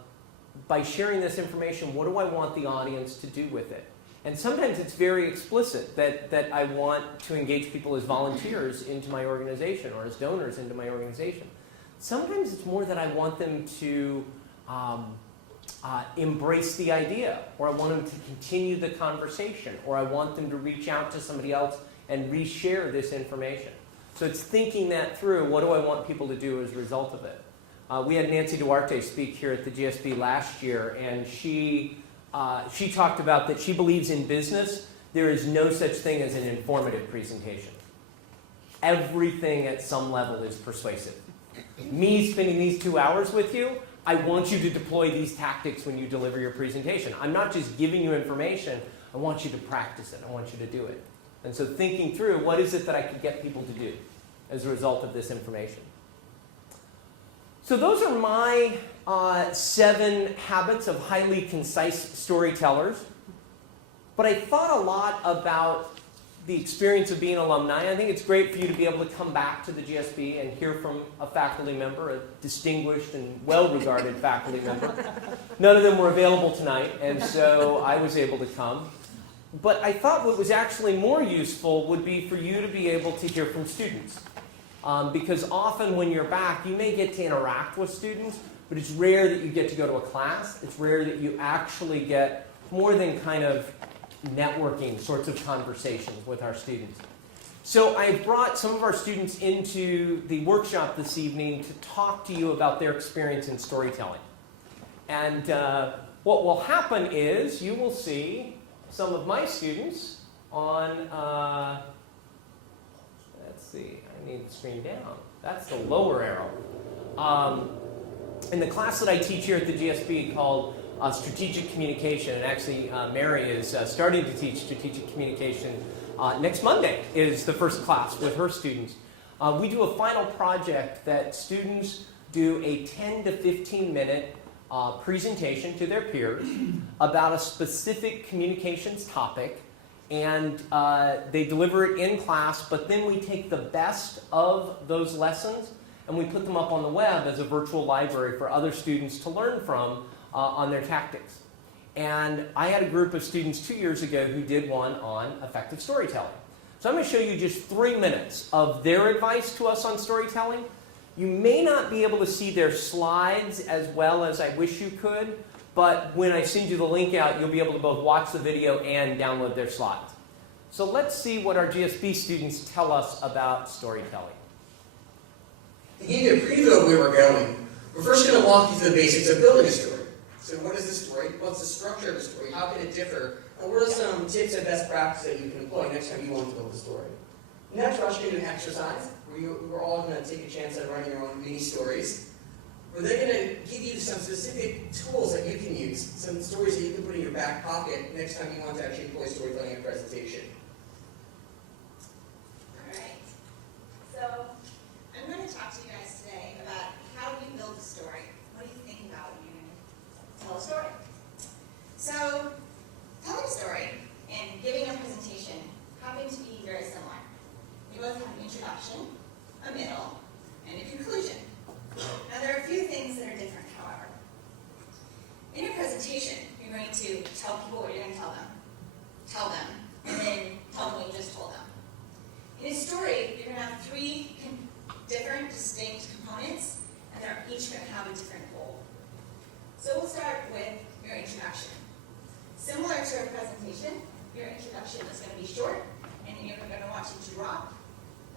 by sharing this information, what do I want the audience to do with it? And sometimes it's very explicit that I want to engage people as volunteers into my organization or as donors into my organization. Sometimes it's more that I want them to embrace the idea, or I want them to continue the conversation, or I want them to reach out to somebody else and reshare this information. So it's thinking that through. What do I want people to do as a result of it? We had Nancy Duarte speak here at the GSB last year, and she talked about that she believes in business. There is no such thing as an informative presentation. Everything at some level is persuasive. Me spending these 2 hours with you, I want you to deploy these tactics when you deliver your presentation. I'm not just giving you information. I want you to practice it. I want you to do it. And so thinking through, what is it that I could get people to do as a result of this information? So those are my 7 habits of highly concise storytellers. But I thought a lot about the experience of being alumni. I think it's great for you to be able to come back to the GSB and hear from a faculty member, a distinguished and well-regarded faculty member. None of them were available tonight, and so I was able to come. But I thought what was actually more useful would be for you to be able to hear from students. Because often when you're back, you may get to interact with students, but it's rare that you get to go to a class. It's rare that you actually get more than kind of networking sorts of conversations with our students. So I brought some of our students into the workshop this evening to talk to you about their experience in storytelling. And what will happen is you will see some of my students on, let's see, I need the screen down. That's the lower arrow. In the class that I teach here at the GSB called Strategic Communication, and actually Mary is starting to teach Strategic Communication. Next Monday is the first class with her students. We do a final project that students do a 10 to 15 minute presentation to their peers about a specific communications topic, and they deliver it in class, but then we take the best of those lessons and we put them up on the web as a virtual library for other students to learn from on their tactics. And I had a group of students 2 years ago who did one on effective storytelling. So I'm going to show you just 3 minutes of their advice to us on storytelling. You may not be able to see their slides as well as I wish you could, but when I send you the link out, you'll be able to both watch the video and download their slides. So let's see what our GSB students tell us about storytelling. To give you a preview of where we're going, we're first going to walk you through the basics of building a story. So what is the story? What's the structure of the story? How can it differ? And what are some tips and best practices that you can employ next time you want to build a story? Next, we're also going to do an exercise where we're all going to take a chance at writing our own mini stories. We're then going to give you some specific tools that you can use, some stories that you can put in your back pocket next time you want to actually employ storytelling in a presentation. Alright, so I'm going to talk to you guys today about how do you build a story. What do you think about when you're going to tell a story? So, telling a story and giving a presentation happen to be very similar. You both have an introduction, a middle, and a conclusion. Now there are a few things that are different, however. In your presentation, you're going to tell people what you're going to tell them, and then tell them what you just told them. In a story, you're going to have 3 different distinct components, and they're each going to have a different goal. So we'll start with your introduction. Similar to a presentation, your introduction is going to be short, and you're going to want to drop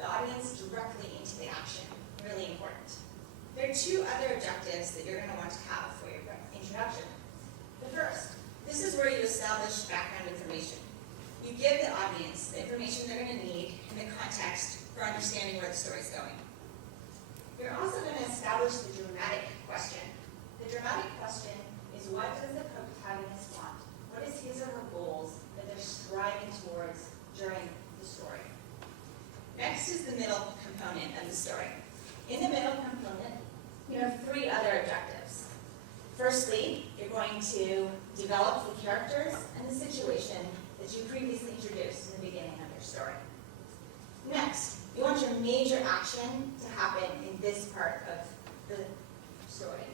the audience directly into the action. Really important. There are 2 other objectives that you're going to want to have for your introduction. The first, this is where you establish background information. You give the audience the information they're going to need in the context for understanding where the story is going. You're also going to establish the dramatic question. The dramatic question is, what does the protagonist want? What is his or her goals that they're striving towards during the story? Next is the middle component of the story. In the middle component, you have 3 other objectives. Firstly, you're going to develop the characters and the situation that you previously introduced in the beginning of your story. Next, you want your major action to happen in this part of the story.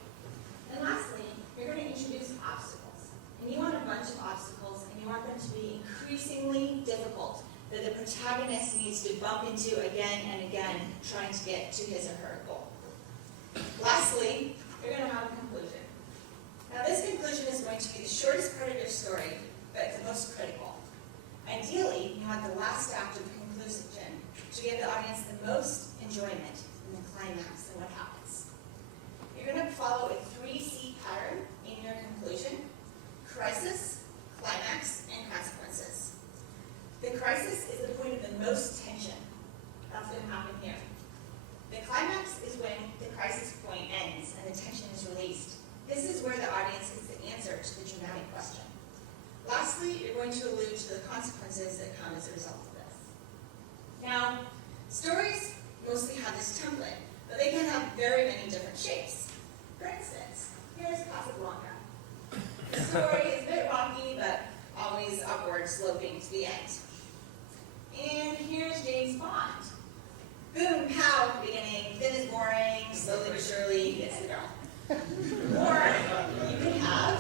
And lastly, you're going to introduce obstacles. And you want a bunch of obstacles, and you want them to be increasingly difficult, that the protagonist needs to bump into again and again, trying to get to his or her goal. Lastly, you're going to have a conclusion. Now this conclusion is going to be the shortest part of your story, but the most critical. Ideally, you want the last act of the conclusion to give the audience the most enjoyment in the climax and what happens. You're going to follow a 3C pattern in your conclusion: crisis, climax, and consequences. The crisis is the point of the most tension. That's going to happen here. The climax is when the crisis point ends and the tension is released. This is where the audience gets the answer to the dramatic question. Lastly, you're going to allude to the consequences that come as a result of this. Now, stories mostly have this template, but they can have very many different shapes. For instance, here's Casablanca. The story is a bit rocky, but always upward sloping to the end. And here's James Bond. Boom, pow at the beginning, then is boring, slowly but surely he gets the girl. Or you can have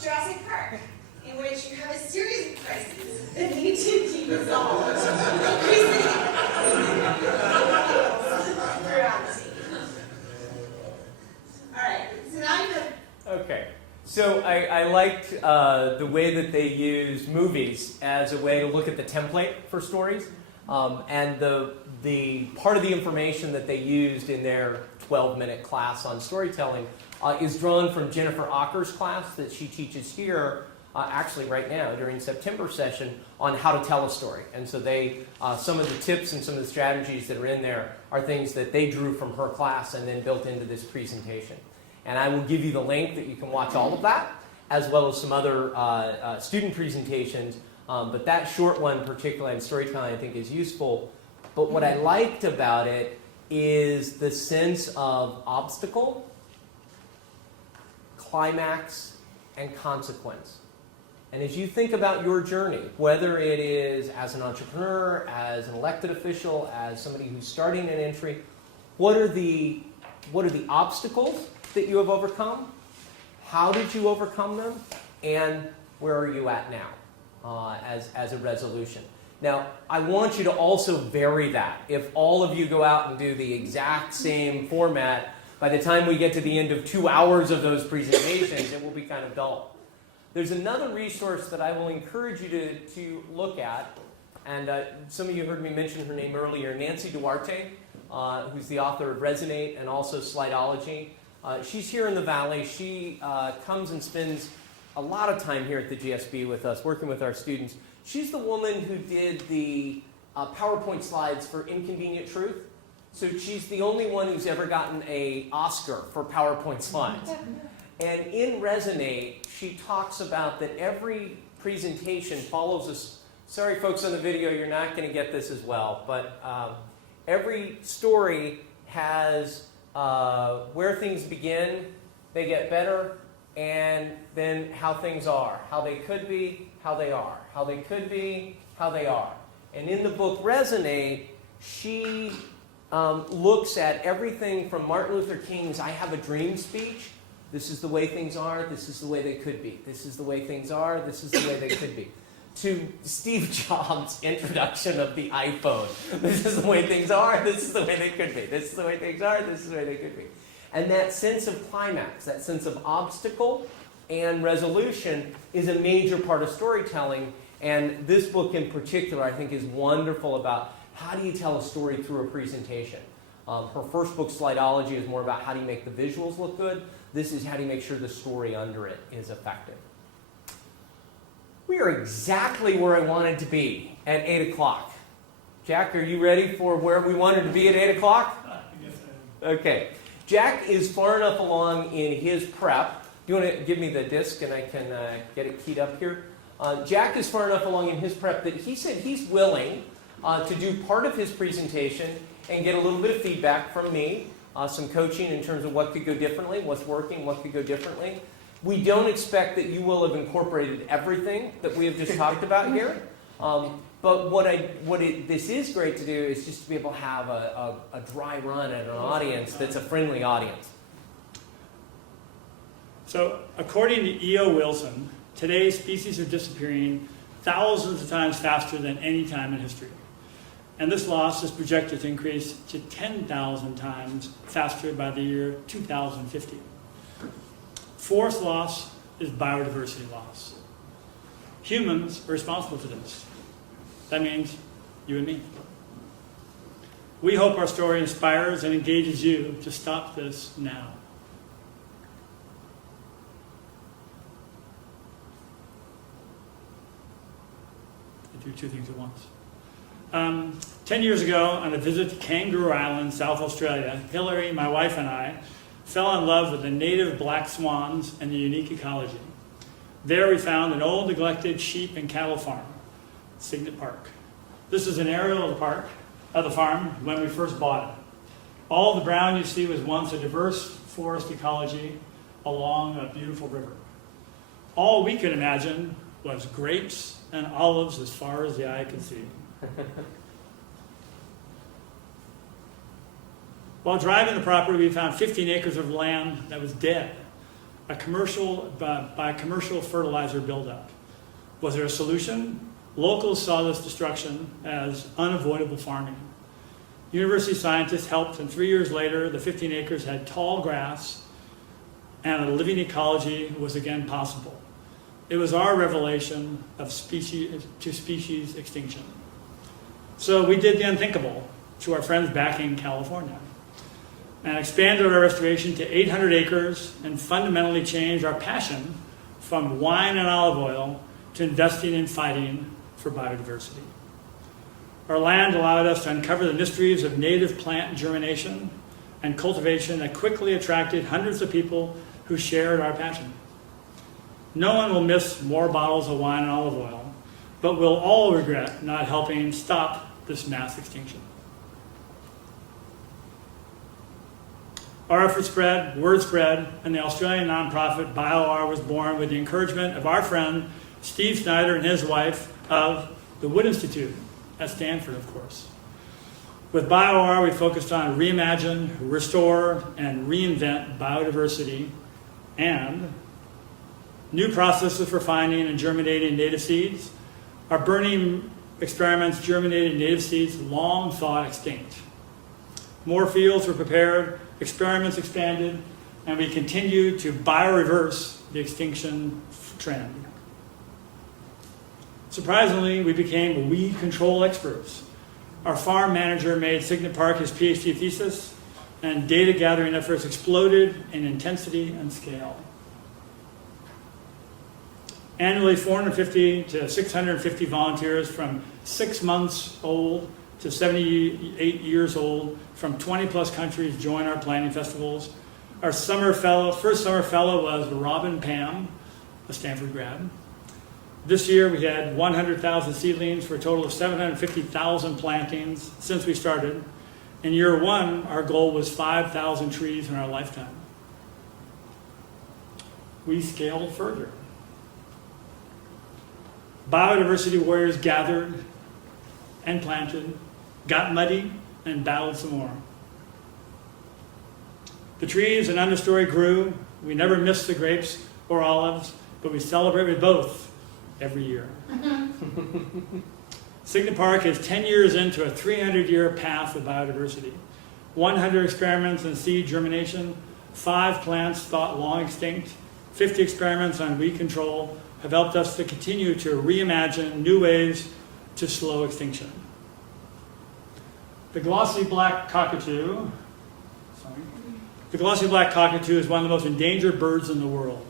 Jurassic Park, in which you have a series of crises that need to be resolved increasingly throughout the scene. Alright, so now you have... Okay. So I liked the way that they use movies as a way to look at the template for stories. And the part of the information that they used in their 12-minute class on storytelling is drawn from Jennifer Ocker's class that she teaches here, actually right now during September session, on how to tell a story. And so they, some of the tips and some of the strategies that are in there are things that they drew from her class and then built into this presentation. And I will give you the link that you can watch all of that, as well as some other student presentations. But that short one, particularly in storytelling, I think is useful. But what I liked about it is the sense of obstacle, climax, and consequence. And as you think about your journey, whether it is as an entrepreneur, as an elected official, as somebody who's starting an entry, What are the obstacles that you have overcome? How did you overcome them? And where are you at now as a resolution? Now, I want you to also vary that. If all of you go out and do the exact same format, by the time we get to the end of 2 hours of those presentations, it will be kind of dull. There's another resource that I will encourage you to look at, and some of you heard me mention her name earlier, Nancy Duarte, who's the author of Resonate and also Slidology. She's here in the Valley. She comes and spends a lot of time here at the GSB with us, working with our students. She's the woman who did the PowerPoint slides for Inconvenient Truth. So she's the only one who's ever gotten an Oscar for PowerPoint slides. And in Resonate, she talks about that every presentation follows a... Sorry, folks on the video, you're not going to get this as well, but every story has where things begin, they get better, and then how things are, how they could be, how they are, how they could be, how they are. And in the book Resonate, she looks at everything from Martin Luther King's I Have a Dream speech. This is the way things are, this is the way they could be. This is the way things are, this is the way they could be. To Steve Jobs' introduction of the iPhone. This is the way things are, this is the way they could be. This is the way things are, this is the way they could be. And that sense of climax, that sense of obstacle and resolution is a major part of storytelling. And this book in particular, I think, is wonderful about how do you tell a story through a presentation. Her first book, Slidology, is more about how do you make the visuals look good. This is how do you make sure the story under it is effective. We are exactly where I wanted to be at 8 o'clock. Jack, are you ready for where we wanted to be at 8 o'clock? Okay. Jack is far enough along in his prep. Do you want to give me the disc and I can get it keyed up here? Jack is far enough along in his prep that he said he's willing to do part of his presentation and get a little bit of feedback from me, some coaching in terms of what could go differently, what's working, what could go differently. We don't expect that you will have incorporated everything that we have just talked about here. But this is great to do is just to be able to have a dry run at an audience that's a friendly audience. So, according to E.O. Wilson, today species are disappearing thousands of times faster than any time in history. And this loss is projected to increase to 10,000 times faster by the year 2050. Fourth loss is biodiversity loss. Humans are responsible for this. That means you and me. We hope our story inspires and engages you to stop this now. I do two things at once. 10 years ago, on a visit to Kangaroo Island, South Australia, Hillary, my wife, and I fell in love with the native black swans and the unique ecology. There we found an old neglected sheep and cattle farm, Cygnet Park. This is an aerial of the farm when we first bought it. All the brown you see was once a diverse forest ecology along a beautiful river. All we could imagine was grapes and olives as far as the eye could see. While driving the property, we found 15 acres of land that was dead, by commercial fertilizer buildup. Was there a solution? Locals saw this destruction as unavoidable farming. University scientists helped, and 3 years later, the 15 acres had tall grass, and a living ecology was again possible. It was our revelation of species extinction. So we did the unthinkable to our friends back in California, and expanded our restoration to 800 acres and fundamentally changed our passion from wine and olive oil to investing in fighting for biodiversity. Our land allowed us to uncover the mysteries of native plant germination and cultivation that quickly attracted hundreds of people who shared our passion. No one will miss more bottles of wine and olive oil, but we'll all regret not helping stop this mass extinction. Our efforts spread, word spread, and the Australian nonprofit BioR was born with the encouragement of our friend Steve Snyder and his wife of the Wood Institute at Stanford, of course. With BioR, we focused on reimagine, restore, and reinvent biodiversity and new processes for finding and germinating native seeds. Our burning experiments germinated native seeds long thought extinct. More fields were prepared, experiments expanded, and we continue to bioreverse the extinction trend. Surprisingly, we became weed control experts. Our farm manager made Signet Park his PhD thesis, and data gathering efforts exploded in intensity and scale. Annually, 450 to 650 volunteers from 6 months old to 78 years old from 20 plus countries join our planting festivals. Our first summer fellow was Robin Pam, a Stanford grad. This year we had 100,000 seedlings for a total of 750,000 plantings since we started. In year one, our goal was 5,000 trees in our lifetime. We scaled further. Biodiversity warriors gathered and planted, got muddy, and battled some more. The trees and understory grew. We never missed the grapes or olives, but we celebrated both every year. Signet Park is 10 years into a 300-year path of biodiversity. 100 experiments in seed germination, 5 plants thought long extinct, 50 experiments on weed control have helped us to continue to reimagine new ways to slow extinction. The glossy black cockatoo is one of the most endangered birds in the world.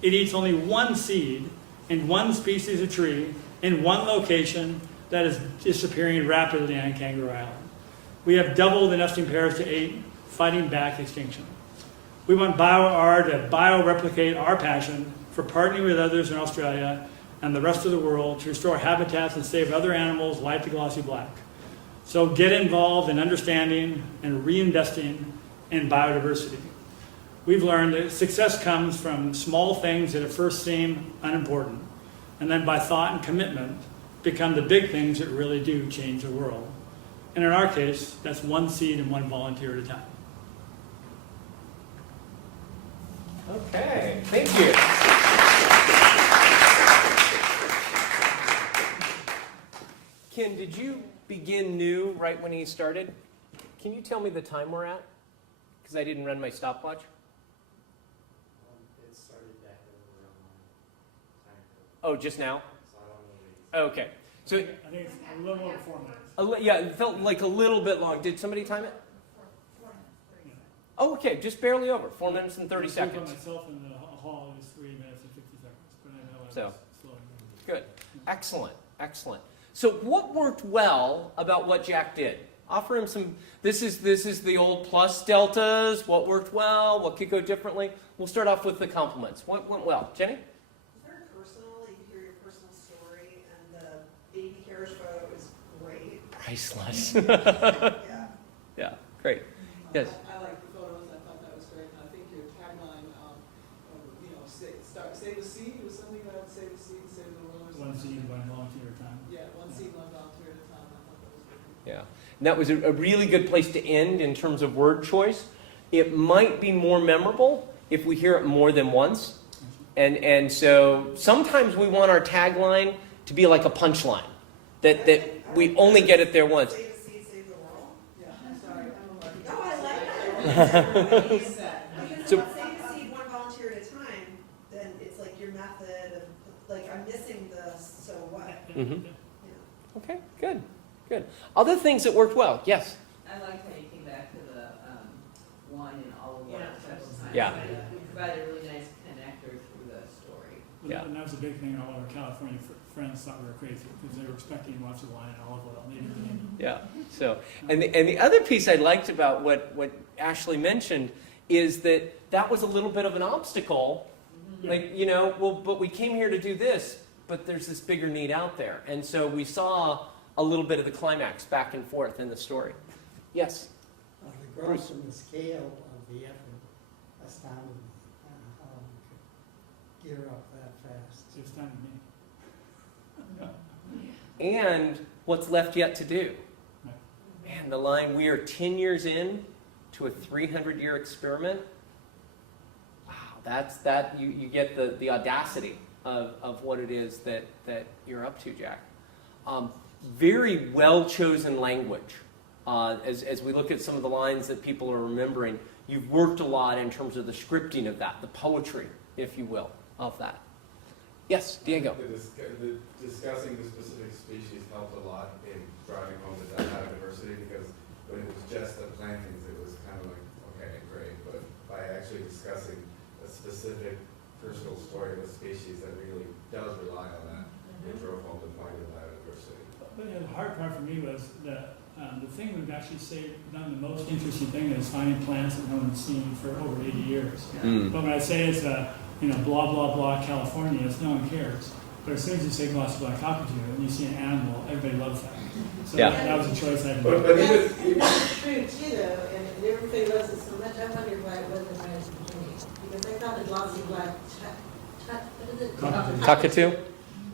It eats only one seed in one species of tree in one location that is disappearing rapidly on Kangaroo Island. We have doubled the nesting pairs to 8, fighting back extinction. We want BioR to bioreplicate our passion for partnering with others in Australia and the rest of the world to restore habitats and save other animals like the glossy black. So get involved in understanding and reinvesting in biodiversity. We've learned that success comes from small things that at first seem unimportant, and then by thought and commitment become the big things that really do change the world. And in our case, that's one seed and one volunteer at a time. Okay, thank you. Ken, did you begin new right when he started? Can you tell me the time we're at? Because I didn't run my stopwatch. It started back around my time. Oh, just now? So I don't know. Okay. So I think it's a little over 4 minutes. yeah, it felt like a little bit long. Did somebody time it? Oh, okay, just barely over. 4 minutes and 30 seconds. Myself in the hall, it was 3 minutes and 50 seconds, but I know I was So, slow. good. Excellent, excellent. So what worked well about what Jack did? Offer him some, this is the old plus deltas, what worked well, what could go differently. We'll start off with the compliments. What went well? Jenny? It's very personal. You can hear your personal story, and the baby carriage photo is great. Priceless. Yeah. Yeah, great. Yes. I like the photos. I thought that was great. And I think your tagline, save the seed was something about save the seed, save the world. Or One something. seed, one volunteer at a time. Yeah, one seed, one volunteer at a time. I thought that was good. Yeah. And that was a really good place to end in terms of word choice. It might be more memorable if we hear it more than once. And so sometimes we want our tagline to be like a punchline, that we only get it there once. Save the seed, save the world. Yeah, I'm sorry. I'm a lucky. No, I like that. He said. Because So- if it's save the seed, one volunteer at a time, then it's like your method of, like, I'm missing the so what. Mm-hmm. Yeah. Okay, good, good. Other things that worked well, yes? I liked how you came back to the wine and olive oil several times. Yeah. We provided a really nice connector through the story. Yeah. And that was a big thing. All of our California friends thought we were crazy because they were expecting lots of wine and olive oil. And they didn't. Yeah. So, and the other piece I liked about what Ashley mentioned is that was a little bit of an obstacle. Like, but we came here to do this, but there's this bigger need out there. And so we saw a little bit of the climax back and forth in the story. Yes? The growth and the scale of the effort astounded me, how we could gear up that fast. It astounded me. And what's left yet to do. Man, And the line, "We are 10 years in to a 300-year experiment." Wow, you get the audacity of what it is that you're up to, Jack. Very well chosen language. As we look at some of the lines that people are remembering, you've worked a lot in terms of the scripting of that, the poetry, if you will, of that. Yes, Diego. Discussing the specific species helped a lot in driving home the biodiversity, because when it was just the plantings, it was kind of like, okay, great, but by actually discussing a specific personal story of a species that really does rely on that, it drove home the point of biodiversity. But yeah, the hard part for me was that the thing we've actually done the most interesting thing is finding plants that no one's seen for over 80 years. Mm. But when I say it's blah, blah, blah, California, no one cares. But as soon as you say glossy black cockatoo and you see an animal, everybody loves that. So that was a choice I made. That's true too, though, and everybody loves it so much. I wondered why it wasn't right at the beginning, because I thought the glossy black Cockatoo?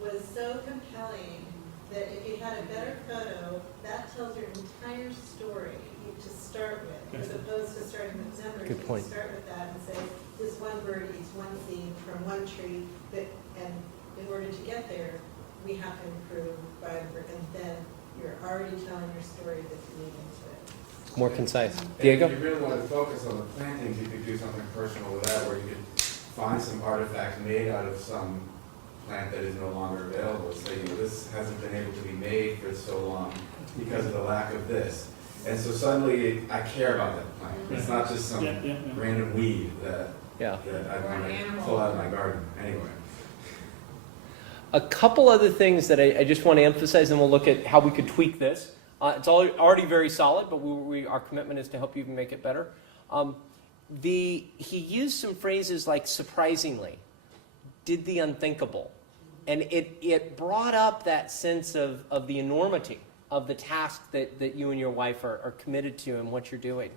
was so compelling that if you had a better photo, that tells your entire story to start with, as opposed to starting with numbers. Good point. You start with that and say, this one bird eats one seed from one tree, and in order to get there, we have to improve biodiversity, and then you're already telling your story that you lead into it. More concise. And Diego? if you really want to focus on the plantings, you could do something personal with that, where you could find some artifact made out of some plant that is no longer available. Say, this hasn't been able to be made for so long because of the lack of this. And so suddenly I care about that plant. It's not just some random weed that I want to pull out of my garden. Anyway. A couple other things that I just want to emphasize, and we'll look at how we could tweak this. It's already very solid, but our commitment is to help you even make it better. He used some phrases like surprisingly, did the unthinkable. And it brought up that sense of the enormity of the task that you and your wife are committed to and what you're doing.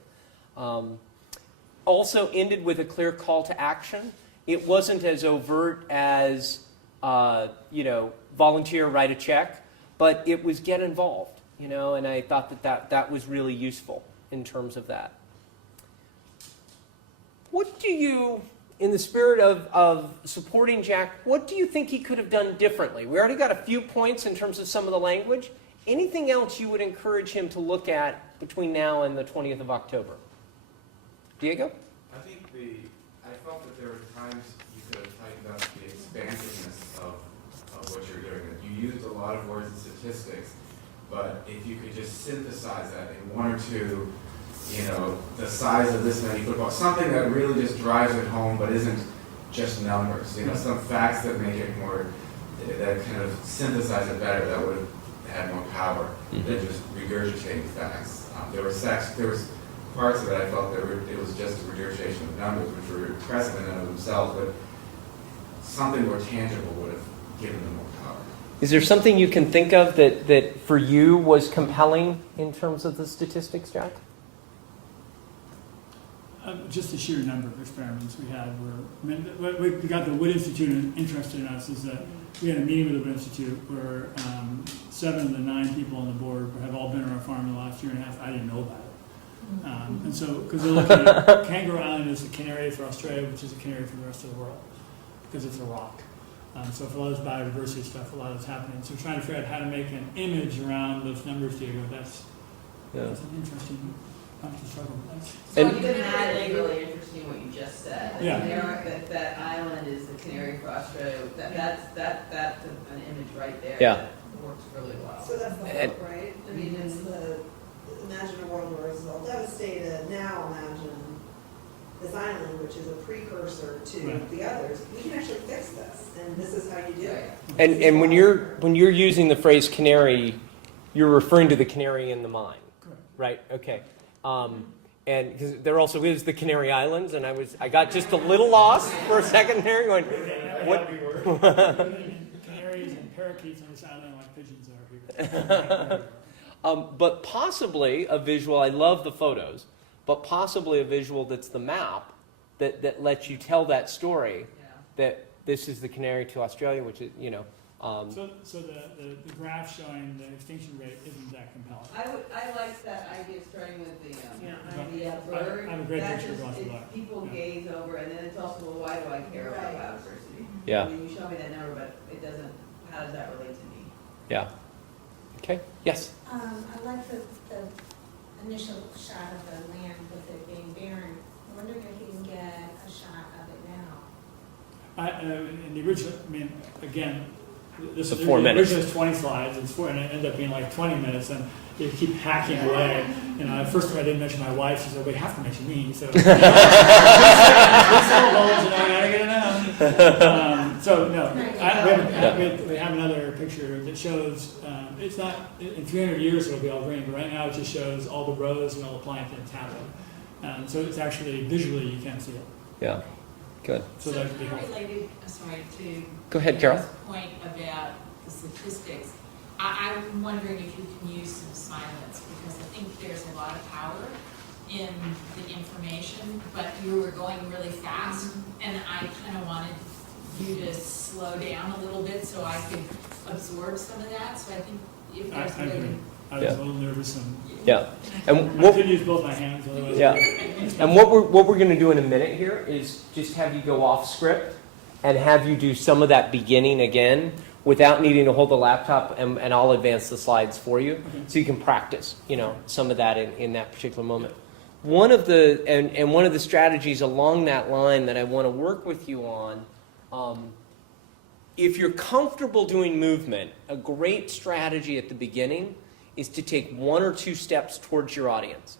Also ended with a clear call to action. It wasn't as overt as, volunteer, write a check, but it was get involved, and I thought that was really useful in terms of that. What do you, in the spirit of supporting Jack, what do you think he could have done differently? We already got a few points in terms of some of the language. Anything else you would encourage him to look at between now and the 20th of October? Diego? I felt that there were times you could have tightened up the expansiveness of what you're doing. You used a lot of words and statistics, but if you could just synthesize that in one or two, the size of this many footballs, something that really just drives it home, but isn't just numbers. Some facts that make it more, that kind of synthesize it better. That would have had more power than just regurgitating facts. There was parts of it I felt it was just a regurgitation of numbers, which were impressive in and of themselves, but something more tangible would have given them more power. Is there something you can think of that for you was compelling in terms of the statistics, Jack? Just the sheer number of experiments we had what we got the Wood Institute interested in us is that we had a meeting with the Wood Institute where 7 of the 9 people on the board have all been on our farm in the last year and a half. I didn't know about it. And so, because they're looking at Kangaroo Island is a canary for Australia, which is a canary for the rest of the world, because it's a rock. So for a lot of this biodiversity stuff, a lot of it's happening. So trying to figure out how to make an image around those numbers, Diego, that's an interesting to struggle with. So you can add really interesting what you just said. Yeah. That island is the canary for Australia. That's an image right there. Yeah. That works really well. So that's the hope, right? I mean, it's imagine a world where it's all devastated. Now imagine this island, which is a precursor to the others. We can actually fix this, and this is how you do it. And when you're using the phrase canary, you're referring to the canary in the mine. Correct. Right. Okay. And because there also is the Canary Islands, and I got just a little lost for a second there, going, what? Canaries and parakeets on this island like pigeons are here. But possibly a visual. I love the photos, but possibly a visual that's the map that lets you tell that story. That this is the canary to Australia, which is So the graph showing the extinction rate isn't that compelling. I like that idea, starting with the bird. I have a great That picture just- of lots of it- luck. People Yeah. gaze over, and then it's also, well, why do I care about Right. biodiversity? Yeah. I mean, you show me that number, but it doesn't, how does that relate to me? Yeah. Okay, yes? I like the initial shot of the land with it being barren. I'm wondering if you can get a shot of it now. In the original, I mean, again, this The is 4 minutes. originally 20 slides, and it ended up being like 20 minutes, and you keep hacking away. You know, at first I didn't mention my wife. She said, "We have to mention me." So, I gotta get it out. So no, we have another picture that shows. It's not in 300 years it'll be all green, but right now it just shows all the rows and all the plantains happen. So it's actually visually you can't see it. Yeah. Good. So that'd be kind of helpful. related, sorry, to Go ahead, Carol. Mary's point about the statistics. I'm wondering if you can use some silence, because I think there's a lot of power in the information, but you were going really fast, and I kind of wanted you to slow down a little bit so I could absorb some of that. So I think if there's a way to I was a little nervous and Yeah. And I could use both my hands. Otherwise Yeah. And what we're going to do in a minute here is just have you go off script and have you do some of that beginning again without needing to hold the laptop, and I'll advance the slides for you so you can practice, some of that in that particular moment. One of the strategies along that line that I want to work with you on, if you're comfortable doing movement, a great strategy at the beginning is to take 1 or 2 steps towards your audience.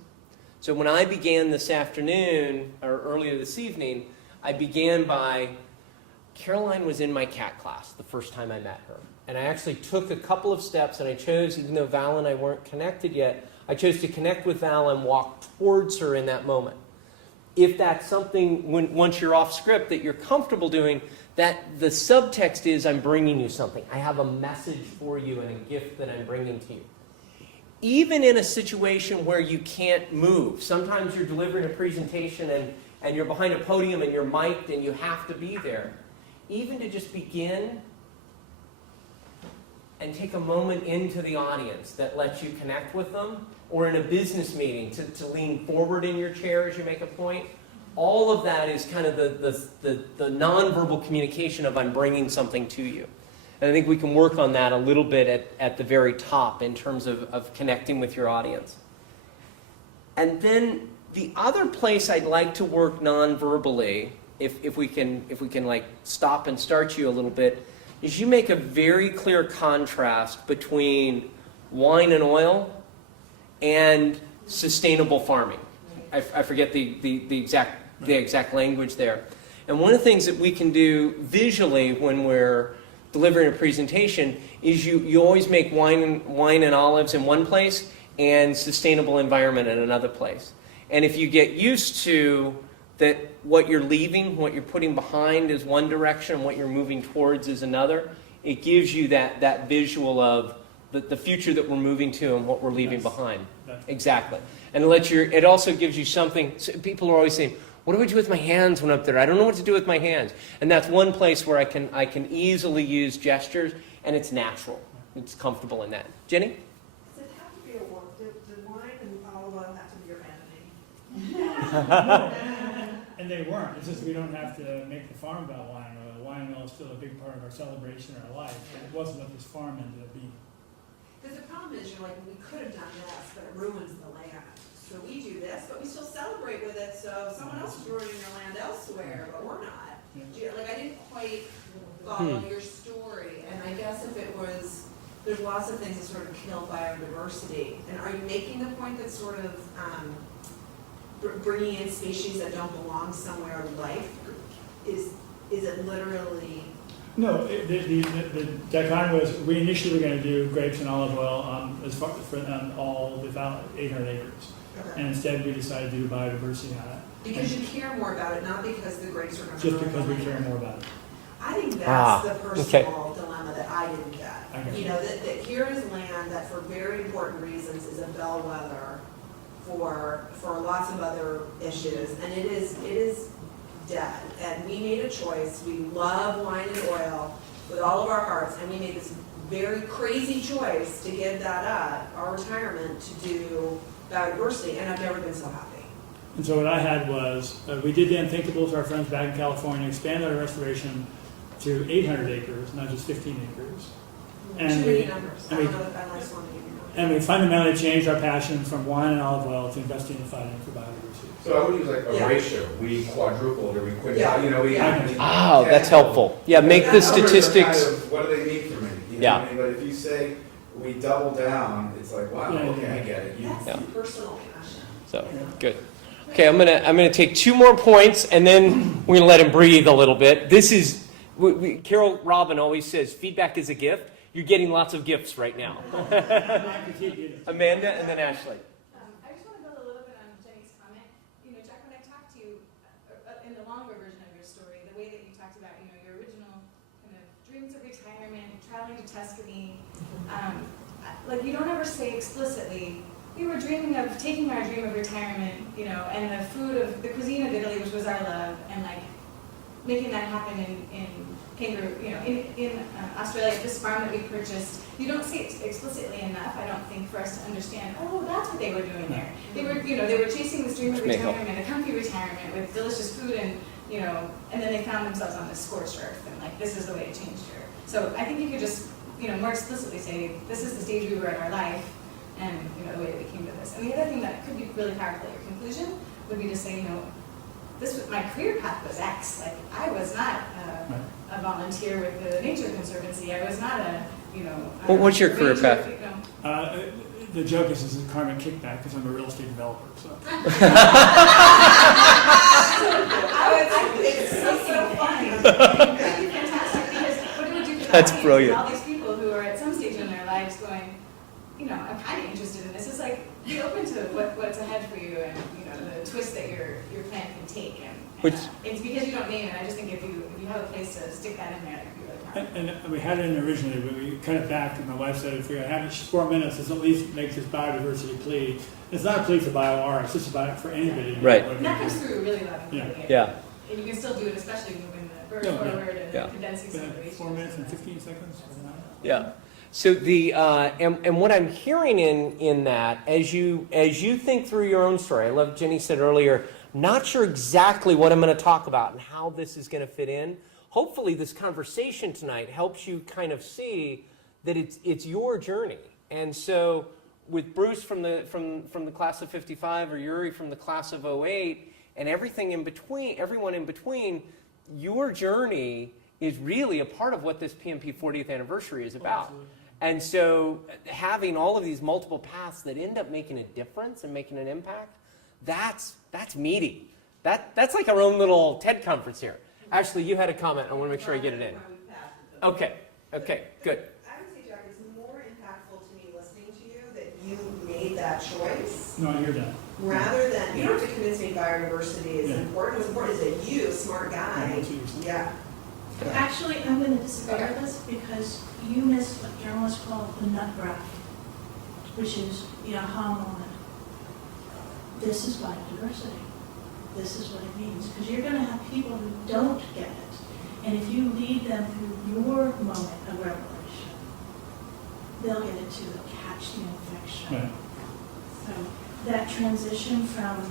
So when I began this afternoon, or earlier this evening, I began by, Caroline was in my cat class the first time I met her. And I actually took a couple of steps, and I chose, even though Val and I weren't connected yet, I chose to connect with Val and walk towards her in that moment. If that's something, once you're off script, that you're comfortable doing, that the subtext is, I'm bringing you something. I have a message for you and a gift that I'm bringing to you. Even in a situation where you can't move, sometimes you're delivering a presentation and you're behind a podium and you're mic'd and you have to be there. Even to just begin and take a moment into the audience that lets you connect with them, or in a business meeting to lean forward in your chair as you make a point, all of that is kind of the nonverbal communication of I'm bringing something to you. And I think we can work on that a little bit at the very top in terms of connecting with your audience. And then the other place I'd like to work non-verbally, if we can like stop and start you a little bit, is you make a very clear contrast between wine and oil and sustainable farming. I forget the exact language there. And one of the things that we can do visually when we're delivering a presentation is you always make wine and olives in one place and sustainable environment in another place. And if you get used to that, what you're leaving, what you're putting behind is one direction, and what you're moving towards is another, it gives you that visual of the future that we're moving to and what we're leaving behind. Exactly. And it also gives you something. So people are always saying, what do I do with my hands when I'm up there? I don't know what to do with my hands. And that's one place where I can easily use gestures, and it's natural. It's comfortable in that. Jenny? Does it have to be did wine and olive oil have to be your enemy? And they weren't. It's just we don't have to make the farm about wine and oil. Wine and oil is still a big part of our celebration and our life. And it wasn't what this farm ended up being. Because the problem is, we could have done this, but it ruins the land. So we do this, but we still celebrate with it, so someone else is ruining their land elsewhere, but we're not. I didn't quite follow your story, and I guess if it was, there's lots of things that sort of kill biodiversity. And are you making the point that sort of bringing in species that don't belong somewhere life, is it literally? No, the dichotomy was we initially were going to do grapes and olive oil as far for all without 800 acres. Okay. And instead we decided to do biodiversity on it. Because you care more about it, not because the grapes are going to just because we care more about it. I think that's the personal dilemma that I didn't get. That here is land that for very important reasons is a bellwether for lots of other issues, and it is dead. And we made a choice. We love wine and oil, with all of our hearts, and we made this very crazy choice to give that up, our retirement, to do biodiversity, and I've never been so happy. And so what I had was, we did the unthinkable to our friends back in California, expanded our restoration to 800 acres, not just 15 acres. Too many numbers. I don't know if I like so many numbers. And we fundamentally changed our passion from wine and olive oil to investing in fighting for biodiversity. So I would use like a ratio. We quadrupled or we quintupled. Yeah. You know, we. Oh, that's helpful. Yeah, make the Numbers are statistics. kind of, what do they mean for me? You know Yeah. what I mean? But if you say we double down, it's like, wow, Yeah, okay, yeah. I get it. You, That's the personal passion. So good. Okay, I'm gonna take 2 more points, and then we're gonna let him breathe a little bit. This is Carol Robin always says, feedback is a gift. You're getting lots of gifts right now. Amanda, and then Ashley. I just want to build a little bit on Jenny's comment. You know, Jack, when I talked to you in the longer version of your story, the way that you talked about, you know, your original kind of dreams of retirement, traveling to Tuscany, like you don't ever say explicitly, we were dreaming of taking our dream of retirement, you know, and the food of the cuisine of Italy, which was our love, and like making that happen in kangaroo, you know, in Australia at this farm that we purchased. You don't see it explicitly enough, I don't think, for us to understand, oh, that's what they were doing there. They were, you know, they were chasing this dream of retirement, a comfy retirement with delicious food and, you know, and then they found themselves on this scorched earth and like, this is the way it changed here. So I think you could just, you know, more explicitly say, this is the stage we were in our life and, you know, the way that we came to this. And the other thing that could be really powerful at your conclusion would be to say, you know, this was, my career path was X. Like, I was not a volunteer with the Nature Conservancy. I was not a, you know. Well, what's your career path? You know. The joke is a karmic kickback because I'm a real estate developer. So. It's so funny. Fantastic, because what do we do for That's clients? brilliant. All these people who are at some stage in their lives going, you know, I'm kind of interested in this. It's like, be open to what's ahead for you and, you know, the twist that your plan can take. And it's because you don't name it. I just think if you have a place to stick that in there, it'd be really powerful. And we had it in originally, but we cut it back, and my wife said, if we have it 4 minutes, let's at least make this biodiversity plea. It's not a plea for BioR, it's just about it for anybody. Right. And that comes through really loud and clear. Yeah. And you can still do it, especially moving the bird forward and condensing some of the 4 minutes and 15 seconds. Yeah. So the and what I'm hearing in that, as you think through your own story, I love Jenny said earlier, not sure exactly what I'm going to talk about and how this is going to fit in. Hopefully this conversation tonight helps you kind of see that it's your journey. And so with Bruce from the class of 55 or Yuri from the class of 08 and everything in between, everyone in between, your journey is really a part of what this PMP 40th anniversary is about. And so having all of these multiple paths that end up making a difference and making an impact, that's meaty. That's like our own little TED conference here. Ashley, you had a comment. I want to make sure I get it in. Okay, good. I would say, Jack, it's more impactful to me listening to you that you made that choice. No, I hear that. Rather than, you don't have to convince me biodiversity is important. What's important is that you, smart guy, Actually, I'm going to disagree with this because you missed what journalists call the nut graph, which is the aha moment. This is biodiversity. This is what it means. Because you're going to have people who don't get it. And if you lead them through your moment of revelation, they'll get it too. They'll catch the infection. Right. So that transition from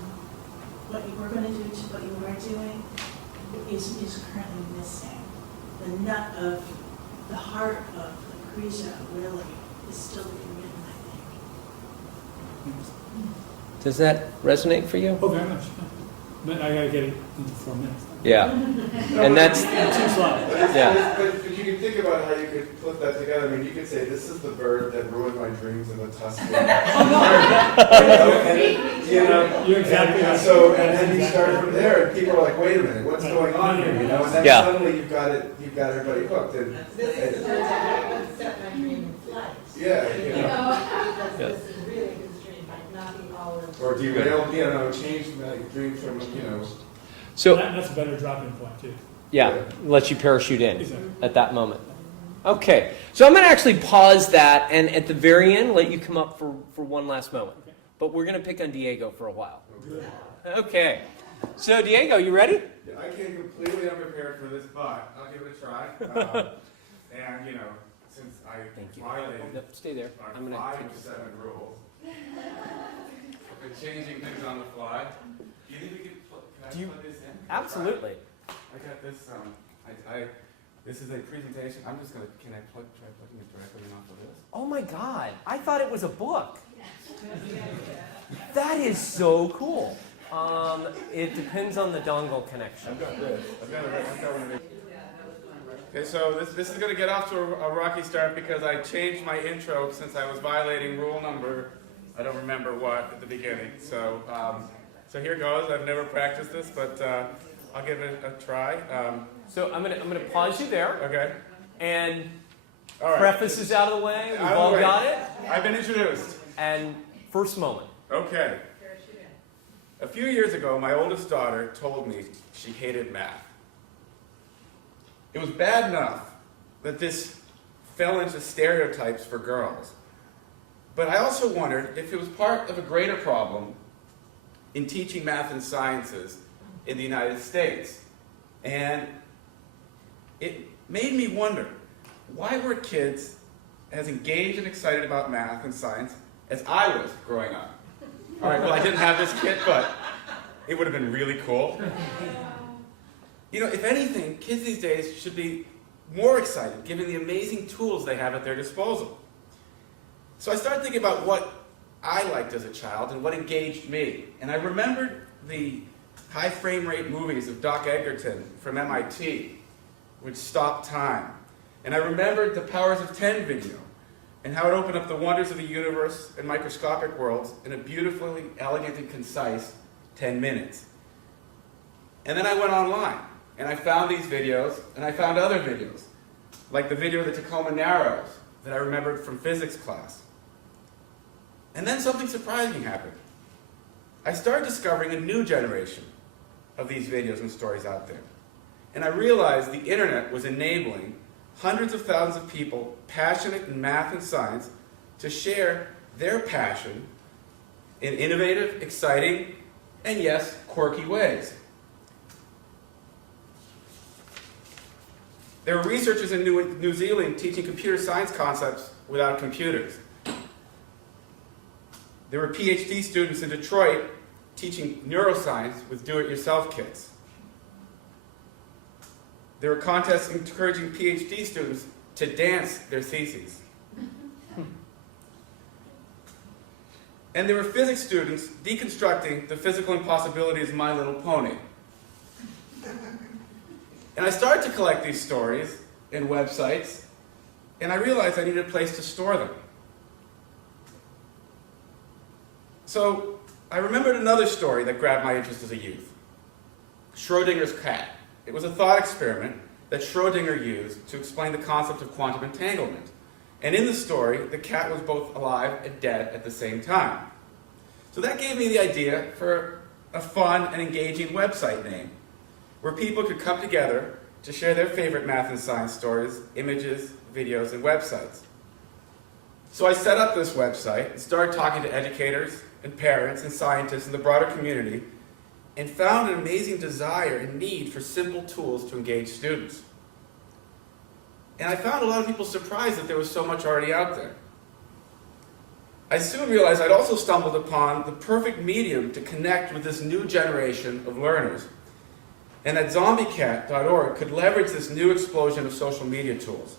what you were going to do to what you were doing is currently missing. The nut of the heart of the Carrizo really is still being written, I think. Does that resonate for you? Oh, very much. But I gotta get it into 4 minutes. Yeah. And that's too slow. Yeah. But you can think about how you could put that together. I mean, you could say, this is the bird that ruined my dreams in the Tuscany. You're exactly right. So, and then you start from there, and people are like, wait a minute, what's going on here? You know, and then suddenly you've got everybody hooked. And, This is the time I set my dream in flight. Yeah, You know, because this is really his dream, like knocking all of. or derail, change my dreams from, So that's a better dropping point too. Yeah, lets you parachute in at that moment. Okay, so I'm going to actually pause that and at the very end let you come up for one last moment. But we're going to pick on Diego for a while. Okay, so Diego, you ready? I came completely unprepared for this, but I'll give it a try. And, you know, since I Thank you. violated Yep, stay there. our I'm gonna 5 take of this 7 down. rules, I've been changing things on the fly. Do you think we could Do you- plug this in? Absolutely. I got this, this is a presentation. I'm just gonna, can I try plugging it directly in off of this? Oh my God, I thought it was a book. That is so cool. It depends on the dongle connection. I've got this. I've got one of these. Okay, so this is going to get off to a rocky start because I changed my intro since I was violating rule number, I don't remember what, at the beginning. So so here goes. I've never practiced this, but I'll give it a try. So I'm gonna pause you there. Okay. And All right. preface is out of the way. We've Out of the all way. got it. I've been introduced. And first moment. Okay. A few years ago, my oldest daughter told me she hated math. It was bad enough that this fell into stereotypes for girls. But I also wondered if it was part of a greater problem in teaching math and sciences in the United States. And it made me wonder, why were kids as engaged and excited about math and science as I was growing up? All right, well, I didn't have this kit, but it would have been really cool. You know, if anything, kids these days should be more excited, given the amazing tools they have at their disposal. So I started thinking about what I liked as a child and what engaged me. And I remembered the high frame rate movies of Doc Egerton from MIT, which stopped time. And I remembered the Powers of 10 video and how it opened up the wonders of the universe and microscopic worlds in a beautifully elegant and concise 10 minutes. And then I went online and I found these videos and I found other videos, like the video of the Tacoma Narrows that I remembered from physics class. And then something surprising happened. I started discovering a new generation of these videos and stories out there. And I realized the internet was enabling hundreds of thousands of people passionate in math and science to share their passion in innovative, exciting, and yes, quirky ways. There were researchers in New Zealand teaching computer science concepts without computers. There were PhD students in Detroit teaching neuroscience with do-it-yourself kits. There were contests encouraging PhD students to dance their theses. And there were physics students deconstructing the physical impossibilities of My Little Pony. And I started to collect these stories and websites, and I realized I needed a place to store them. So I remembered another story that grabbed my interest as a youth. Schrodinger's cat. It was a thought experiment that Schrodinger used to explain the concept of quantum entanglement. And in the story, the cat was both alive and dead at the same time. So that gave me the idea for a fun and engaging website name, where people could come together to share their favorite math and science stories, images, videos, and websites. So I set up this website and started talking to educators and parents and scientists in the broader community, and found an amazing desire and need for simple tools to engage students. And I found a lot of people surprised that there was so much already out there. I soon realized I'd also stumbled upon the perfect medium to connect with this new generation of learners, and that zombiecat.org could leverage this new explosion of social media tools.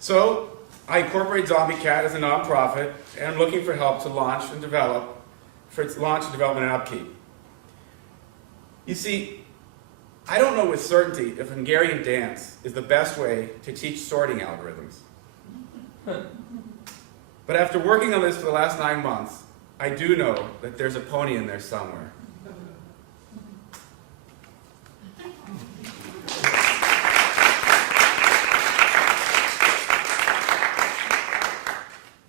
So I incorporate ZombieCat as a nonprofit, and I'm looking for help to launch and develop, for its launch, development, and upkeep. You see, I don't know with certainty if Hungarian dance is the best way to teach sorting algorithms. But after working on this for the last 9 months, I do know that there's a pony in there somewhere.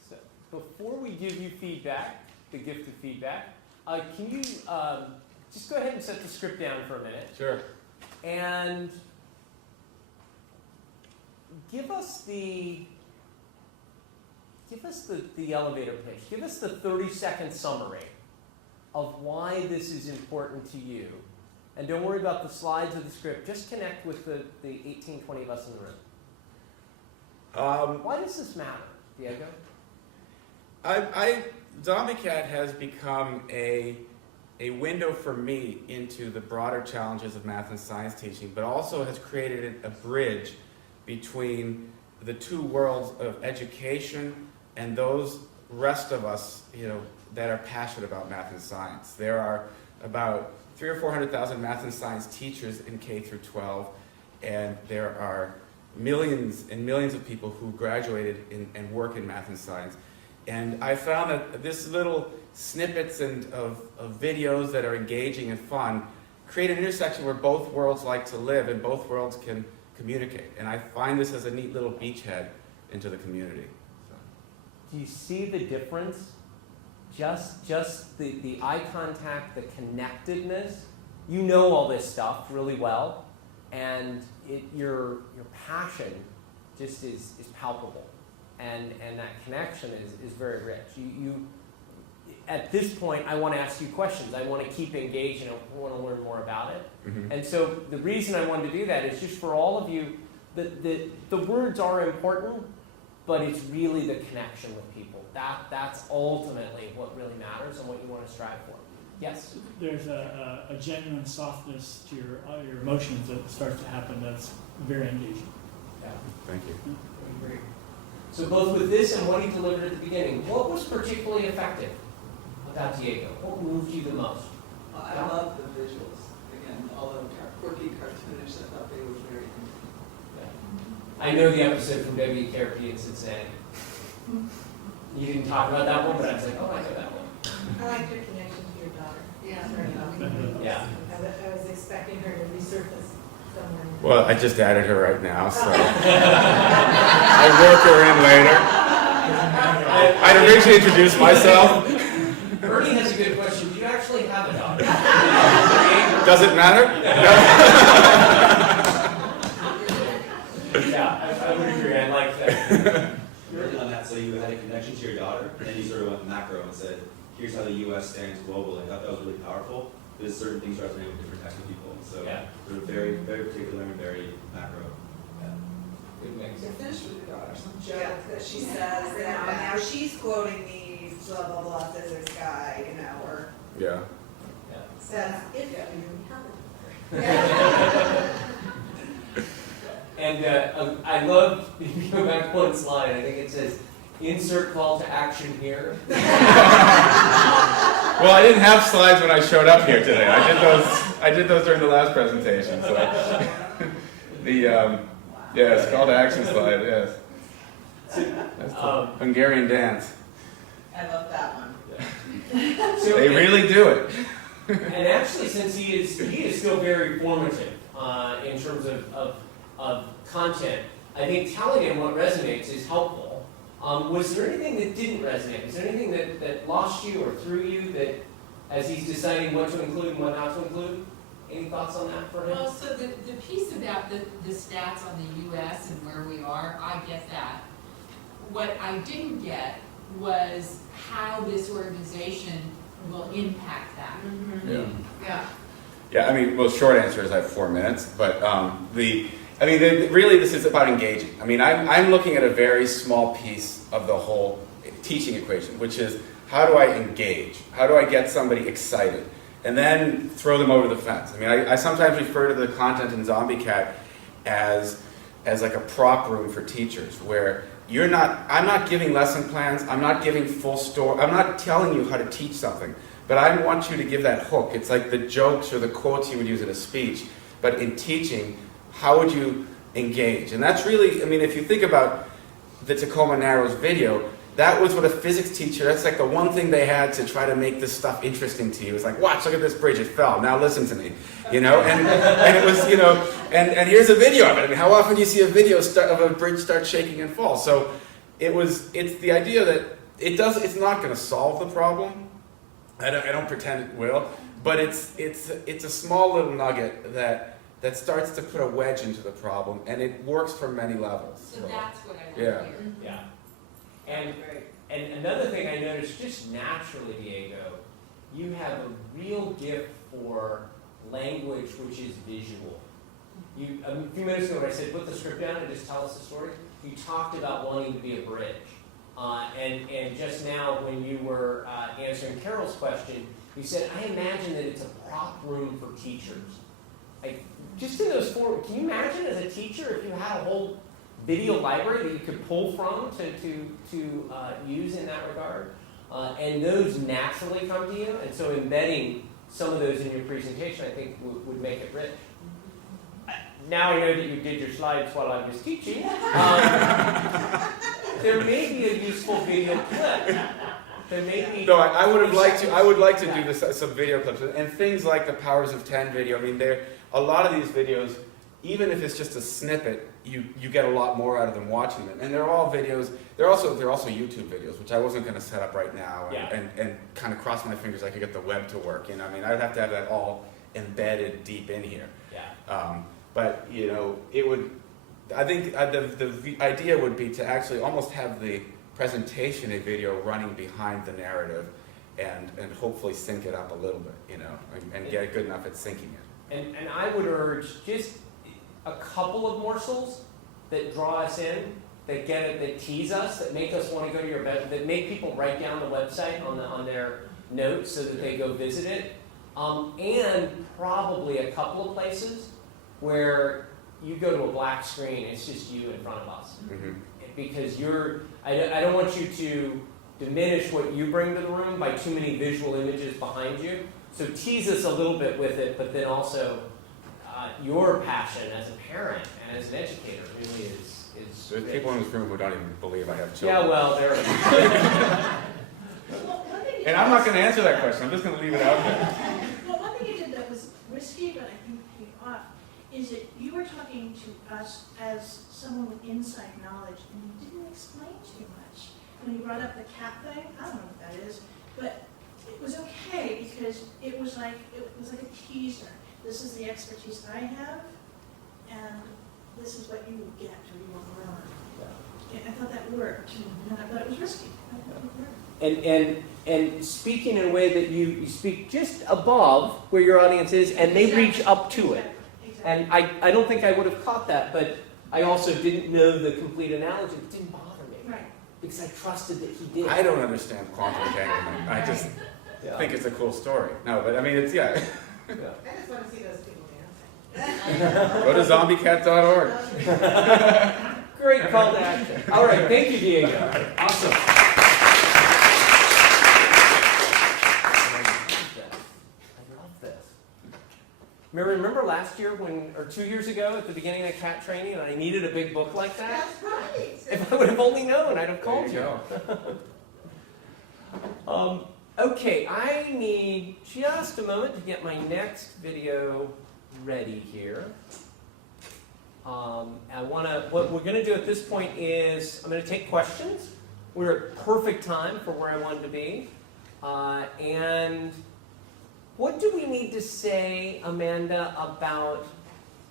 So before we give you feedback, the gift of feedback, can you just go ahead and set the script down for a minute? Sure. And give us the elevator pitch. Give us the 30-second summary of why this is important to you And don't worry about the slides or the script. Just connect with the 18, 20 of us in the room. Why does this matter, Diego? Zombie Cat has become a window for me into the broader challenges of math and science teaching, but also has created a bridge between the two worlds of education and those rest of us, that are passionate about math and science. There are about 300,000 or 400,000 math and science teachers in K through 12, and there are millions and millions of people who graduated and work in math and science. And I found that this little snippets of videos that are engaging and fun create an intersection where both worlds like to live and both worlds can communicate. And I find this as a neat little beachhead into the community. So. Do you see the difference? Just the eye contact, the connectedness. You know all this stuff really well, and your passion just is palpable, and that connection is very rich. You at this point, I want to ask you questions. I want to keep engaged, and I want to learn more about it. Mm-hmm. And so the reason I wanted to do that is just for all of you, the words are important, but it's really the connection with people. That's ultimately what really matters and what you want to strive for. Yes? There's a genuine softness to your emotions that starts to happen that's very engaging. Yeah. Thank you. Great. So both with this and what he delivered at the beginning, what was particularly effective about Diego? What moved you the most? I love the visuals. Again, although quirky, cartoonish, I thought they were very interesting. I know the episode from WKRP in Cincinnati. You didn't talk about that one, but I was like, oh, I know that one. I like your connection to your daughter. Yeah. Yeah. I was expecting her to resurface somewhere. Well, I just added her right now, so I'll work her in later. I'd originally introduced myself. Ernie has a good question. Do you actually have a daughter? Does it matter? Yeah, I would agree. I like that. Really on that, so you had a connection to your daughter, and then you sort of went macro and said, here's how the U.S. stands globally. I thought that was really powerful, because certain things resonate with different types of people. So they're very, very particular and very macro. Good mix. To finish with your daughter, some joke that she says, now she's quoting the blah, blah, blah physics guy, or. Yeah. Says, if you And I love, if you go back one slide, I think it says, insert call to action here. Well, I didn't have slides when I showed up here today. I did those during the last presentation. So yes, call to action slide. Yes, that's the Hungarian dance. I love that one. So, They really do it. And actually, since he is still very formative in terms of content, I think telling him what resonates is helpful. Was there anything that didn't resonate? Was there anything that lost you or threw you that, as he's deciding what to include and what not to include? Any thoughts on that for him? Well, so the piece about the stats on the US and where we are, I get that. What I didn't get was how this organization will impact that. Yeah. Yeah. Yeah. I mean, well, short answer is I have 4 minutes, but really this is about engaging. I mean, I'm looking at a very small piece of the whole teaching equation, which is how do I engage? How do I get somebody excited? And then throw them over the fence. I mean, I sometimes refer to the content in Zombie Cat as like a prop room for teachers, where I'm not giving lesson plans, I'm not giving full story, I'm not telling you how to teach something, but I want you to give that hook. It's like the jokes or the quotes you would use in a speech, but in teaching, how would you engage? And that's really, I mean, if you think about the Tacoma Narrows video, that was what a physics teacher, that's like the one thing they had to try to make this stuff interesting to you. It was like, watch, look at this bridge, it fell, now listen to me. And it was, and here's a video of it. I mean, how often do you see a video of a bridge start shaking and fall? So it's the idea that it's not going to solve the problem. I don't pretend it will, but it's a small little nugget that starts to put a wedge into the problem, and it works from many levels. So that's what I want to Yeah. hear. Yeah. And another thing I noticed just naturally, Diego, you have a real gift for language which is visual. You, a few minutes ago when I said put the script down and just tell us a story, you talked about wanting to be a bridge. And just now when you were answering Carol's question, you said, I imagine that it's a prop room for teachers. Like, just in those four, can you imagine as a teacher if you had a whole video library that you could pull from to use in that regard? And those naturally come to you, and so embedding some of those in your presentation, I think, would make it rich. Now I know that you did your slides while I was teaching. There may be a useful video clip. There may be. No, I would have liked to. I would like to do this, some video clips and things like the Powers of 10 video. I mean, a lot of these videos, even if it's just a snippet, you get a lot more out of them watching them. And they're all videos. They're also YouTube videos, which I wasn't going to set up right now and kind of cross my fingers I could get the web to work. You know, I mean, I'd have to have that all embedded deep in here. Yeah. But you know, it would. I think the idea would be to actually almost have the presentation a video running behind the narrative, and hopefully sync it up a little bit, you know, and get it good enough at syncing it. And I would urge just a couple of morsels that draw us in, that get it, that tease us, that make us want to go to your bed, that make people write down the website on their notes so that they go visit it, and probably a couple of places where you go to a black screen, it's just you in front of us. Mm-hmm. Because I don't want you to diminish what you bring to the room by too many visual images behind you. So tease us a little bit with it, but then also your passion as a parent and as an educator really is There's people in this room who don't even believe I have children. Yeah, well, there. And I'm not going to answer that question. I'm just going to leave it out there. Well, one thing you did that was risky, but I think paid off, is that you were talking to us as someone with inside knowledge, and you didn't explain too much. When you brought up the cat thing, I don't know what that is, but it was okay because it was like a teaser. This is the expertise I have, and this is what you will get or you will learn. Yeah, I thought that worked, but it was risky. I thought it worked. And speaking in a way that you speak just above where your audience is, and they reach up to it. And I don't think I would have caught that, but I also didn't know the complete analogy. It didn't bother me. Right. Because I trusted that he did. I don't understand quantum entanglement. I just think it's a cool story. No, but I mean, it's, yeah. I just want to see those people dancing. Go to zombiecat.org. Great call to action. All right, thank you, Diego. Awesome. Mary, remember last year or 2 years ago at the beginning of CAT training, and I needed a big book like that? That's right. If I would have only known, I'd have called you. Okay, I need just a moment to get my next video ready here. What we're going to do at this point is I'm going to take questions. We're at perfect time for where I wanted to be. And what do we need to say, Amanda, about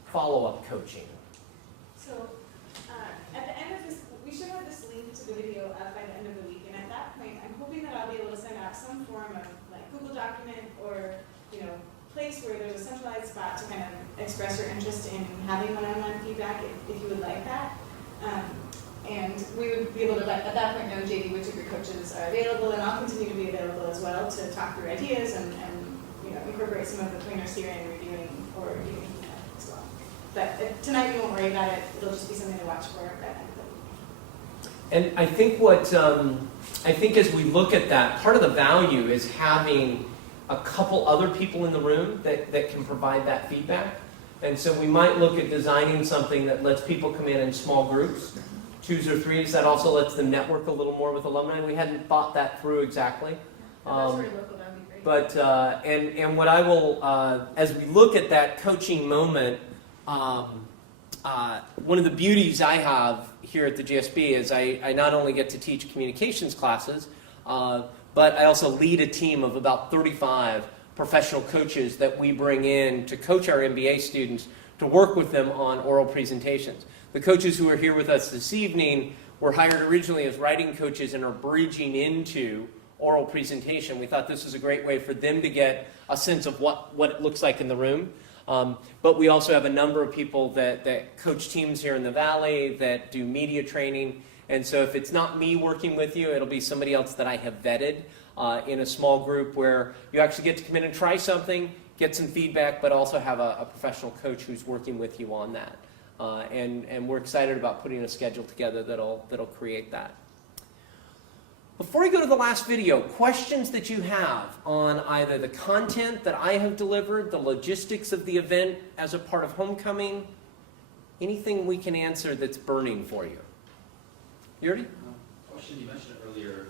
follow-up coaching? So at the end of this, we should have this link to the video up by the end of the week. And at that point, I'm hoping that I'll be able to send out some form of like Google document or place where there's a centralized spot to kind of express your interest in having one-on-one feedback if you would like that. And we would be able to at that point know, JD, which of your coaches are available, and I'll continue to be available as well to talk through ideas and incorporate some of the pointers here in reviewing or reviewing as well. But tonight we won't worry about it. It'll just be something to watch for at the end of the week. And I think as we look at that, part of the value is having a couple other people in the room that can provide that feedback. And so we might look at designing something that lets people come in small groups, 2s or 3s, that also lets them network a little more with alumni. We hadn't thought that through exactly. But and what I will, as we look at that coaching moment, one of the beauties I have here at the GSB is I not only get to teach communications classes, but I also lead a team of about 35 professional coaches that we bring in to coach our MBA students to work with them on oral presentations. The coaches who are here with us this evening were hired originally as writing coaches and are bridging into oral presentation. We thought this was a great way for them to get a sense of what it looks like in the room. But we also have a number of people that coach teams here in the Valley, that do media training. And so if it's not me working with you, it'll be somebody else that I have vetted in a small group where you actually get to come in and try something, get some feedback, but also have a professional coach who's working with you on that. And we're excited about putting a schedule together that'll create that. Before we go to the last video, questions that you have on either the content that I have delivered, the logistics of the event as a part of homecoming, anything we can answer that's burning for you. Yuri? Question, you mentioned earlier,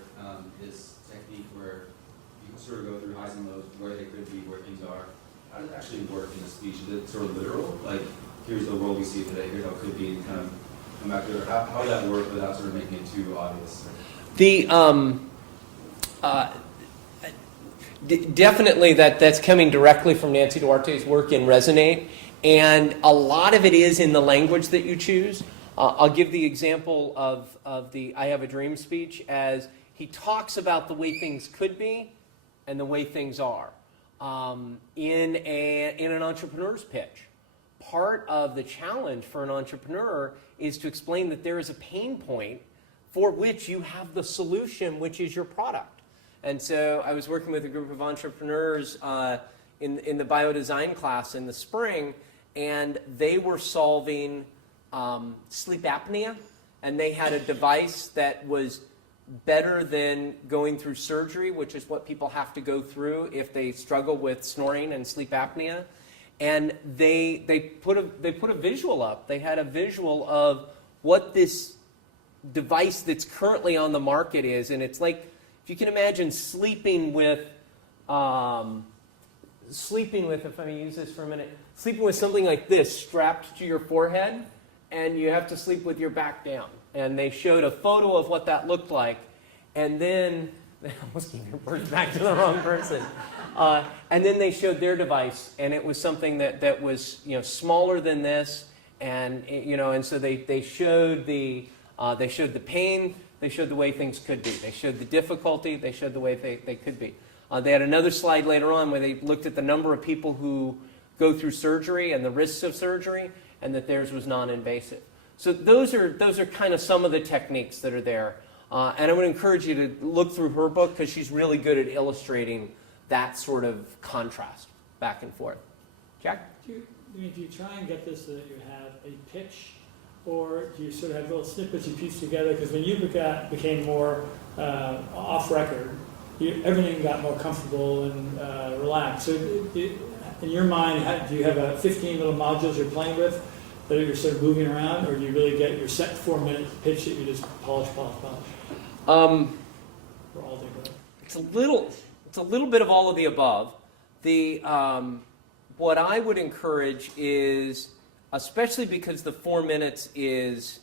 this technique where you can sort of go through highs and lows, where they could be, where things are. How does it actually work in a speech? Is it sort of literal? Like, here's the world we see today, here's how it could be, and kind of come back to it. How does that work without sort of making it too obvious? Definitely that's coming directly from Nancy Duarte's work in Resonate, and a lot of it is in the language that you choose. I'll give the example of the I Have a Dream speech as he talks about the way things could be and the way things are in an entrepreneur's pitch. Part of the challenge for an entrepreneur is to explain that there is a pain point for which you have the solution, which is your product. And so I was working with a group of entrepreneurs in the biodesign class in the spring, and they were solving sleep apnea, and they had a device that was better than going through surgery, which is what people have to go through if they struggle with snoring and sleep apnea. And they put a visual up. They had a visual of what this device that's currently on the market is, and it's like, if you can imagine sleeping with, if I may use this for a minute, sleeping with something like this strapped to your forehead, and you have to sleep with your back down. And they showed a photo of what that looked like, and then, I almost gave your bird back to the wrong person. And then they showed their device, and it was something that was smaller than this, and and so they showed the pain, they showed the way things could be, they showed the difficulty, they showed the way they could be. They had another slide later on where they looked at the number of people who go through surgery and the risks of surgery, and that theirs was non-invasive. So those are kind of some of the techniques that are there. And I would encourage you to look through her book because she's really good at illustrating that sort of contrast back and forth. Jack? Do you try and get this so that you have a pitch, or do you sort of have little snippets you piece together? Because when you became more off-record, everything got more comfortable and relaxed. So in your mind, do you have 15 little modules you're playing with that you're sort of moving around, or do you really get your set 4-minute pitch that you just polish? For all day good? It's a little bit of all of the above. What I would encourage is, especially because the 4 minutes is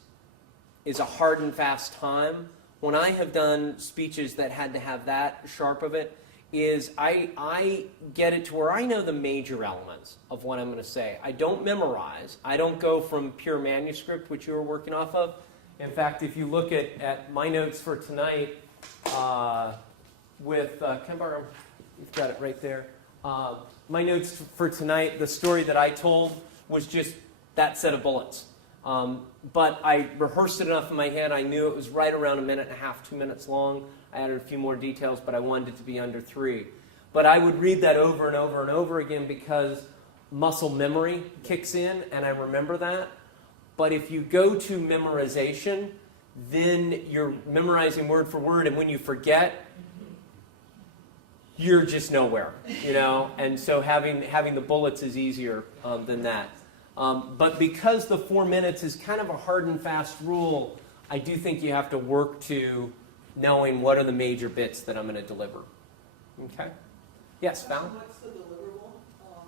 a hard and fast time, when I have done speeches that had to have that sharp of it, is I get it to where I know the major elements of what I'm going to say. I don't memorize. I don't go from pure manuscript, which you were working off of. In fact, if you look at my notes for tonight, Ken Barham, you've got it right there. My notes for tonight, the story that I told was just that set of bullets. But I rehearsed it enough in my head. I knew it was right around 1.5 minutes, 2 minutes long. I added a few more details, but I wanted it to be under 3. But I would read that over and over and over again because muscle memory kicks in, and I remember that. But if you go to memorization, then you're memorizing word for word, and when you forget, you're just nowhere, And so having the bullets is easier than that. But because the 4 minutes is kind of a hard and fast rule, I do think you have to work to knowing what are the major bits that I'm going to deliver. Okay? Yes, Val? What's the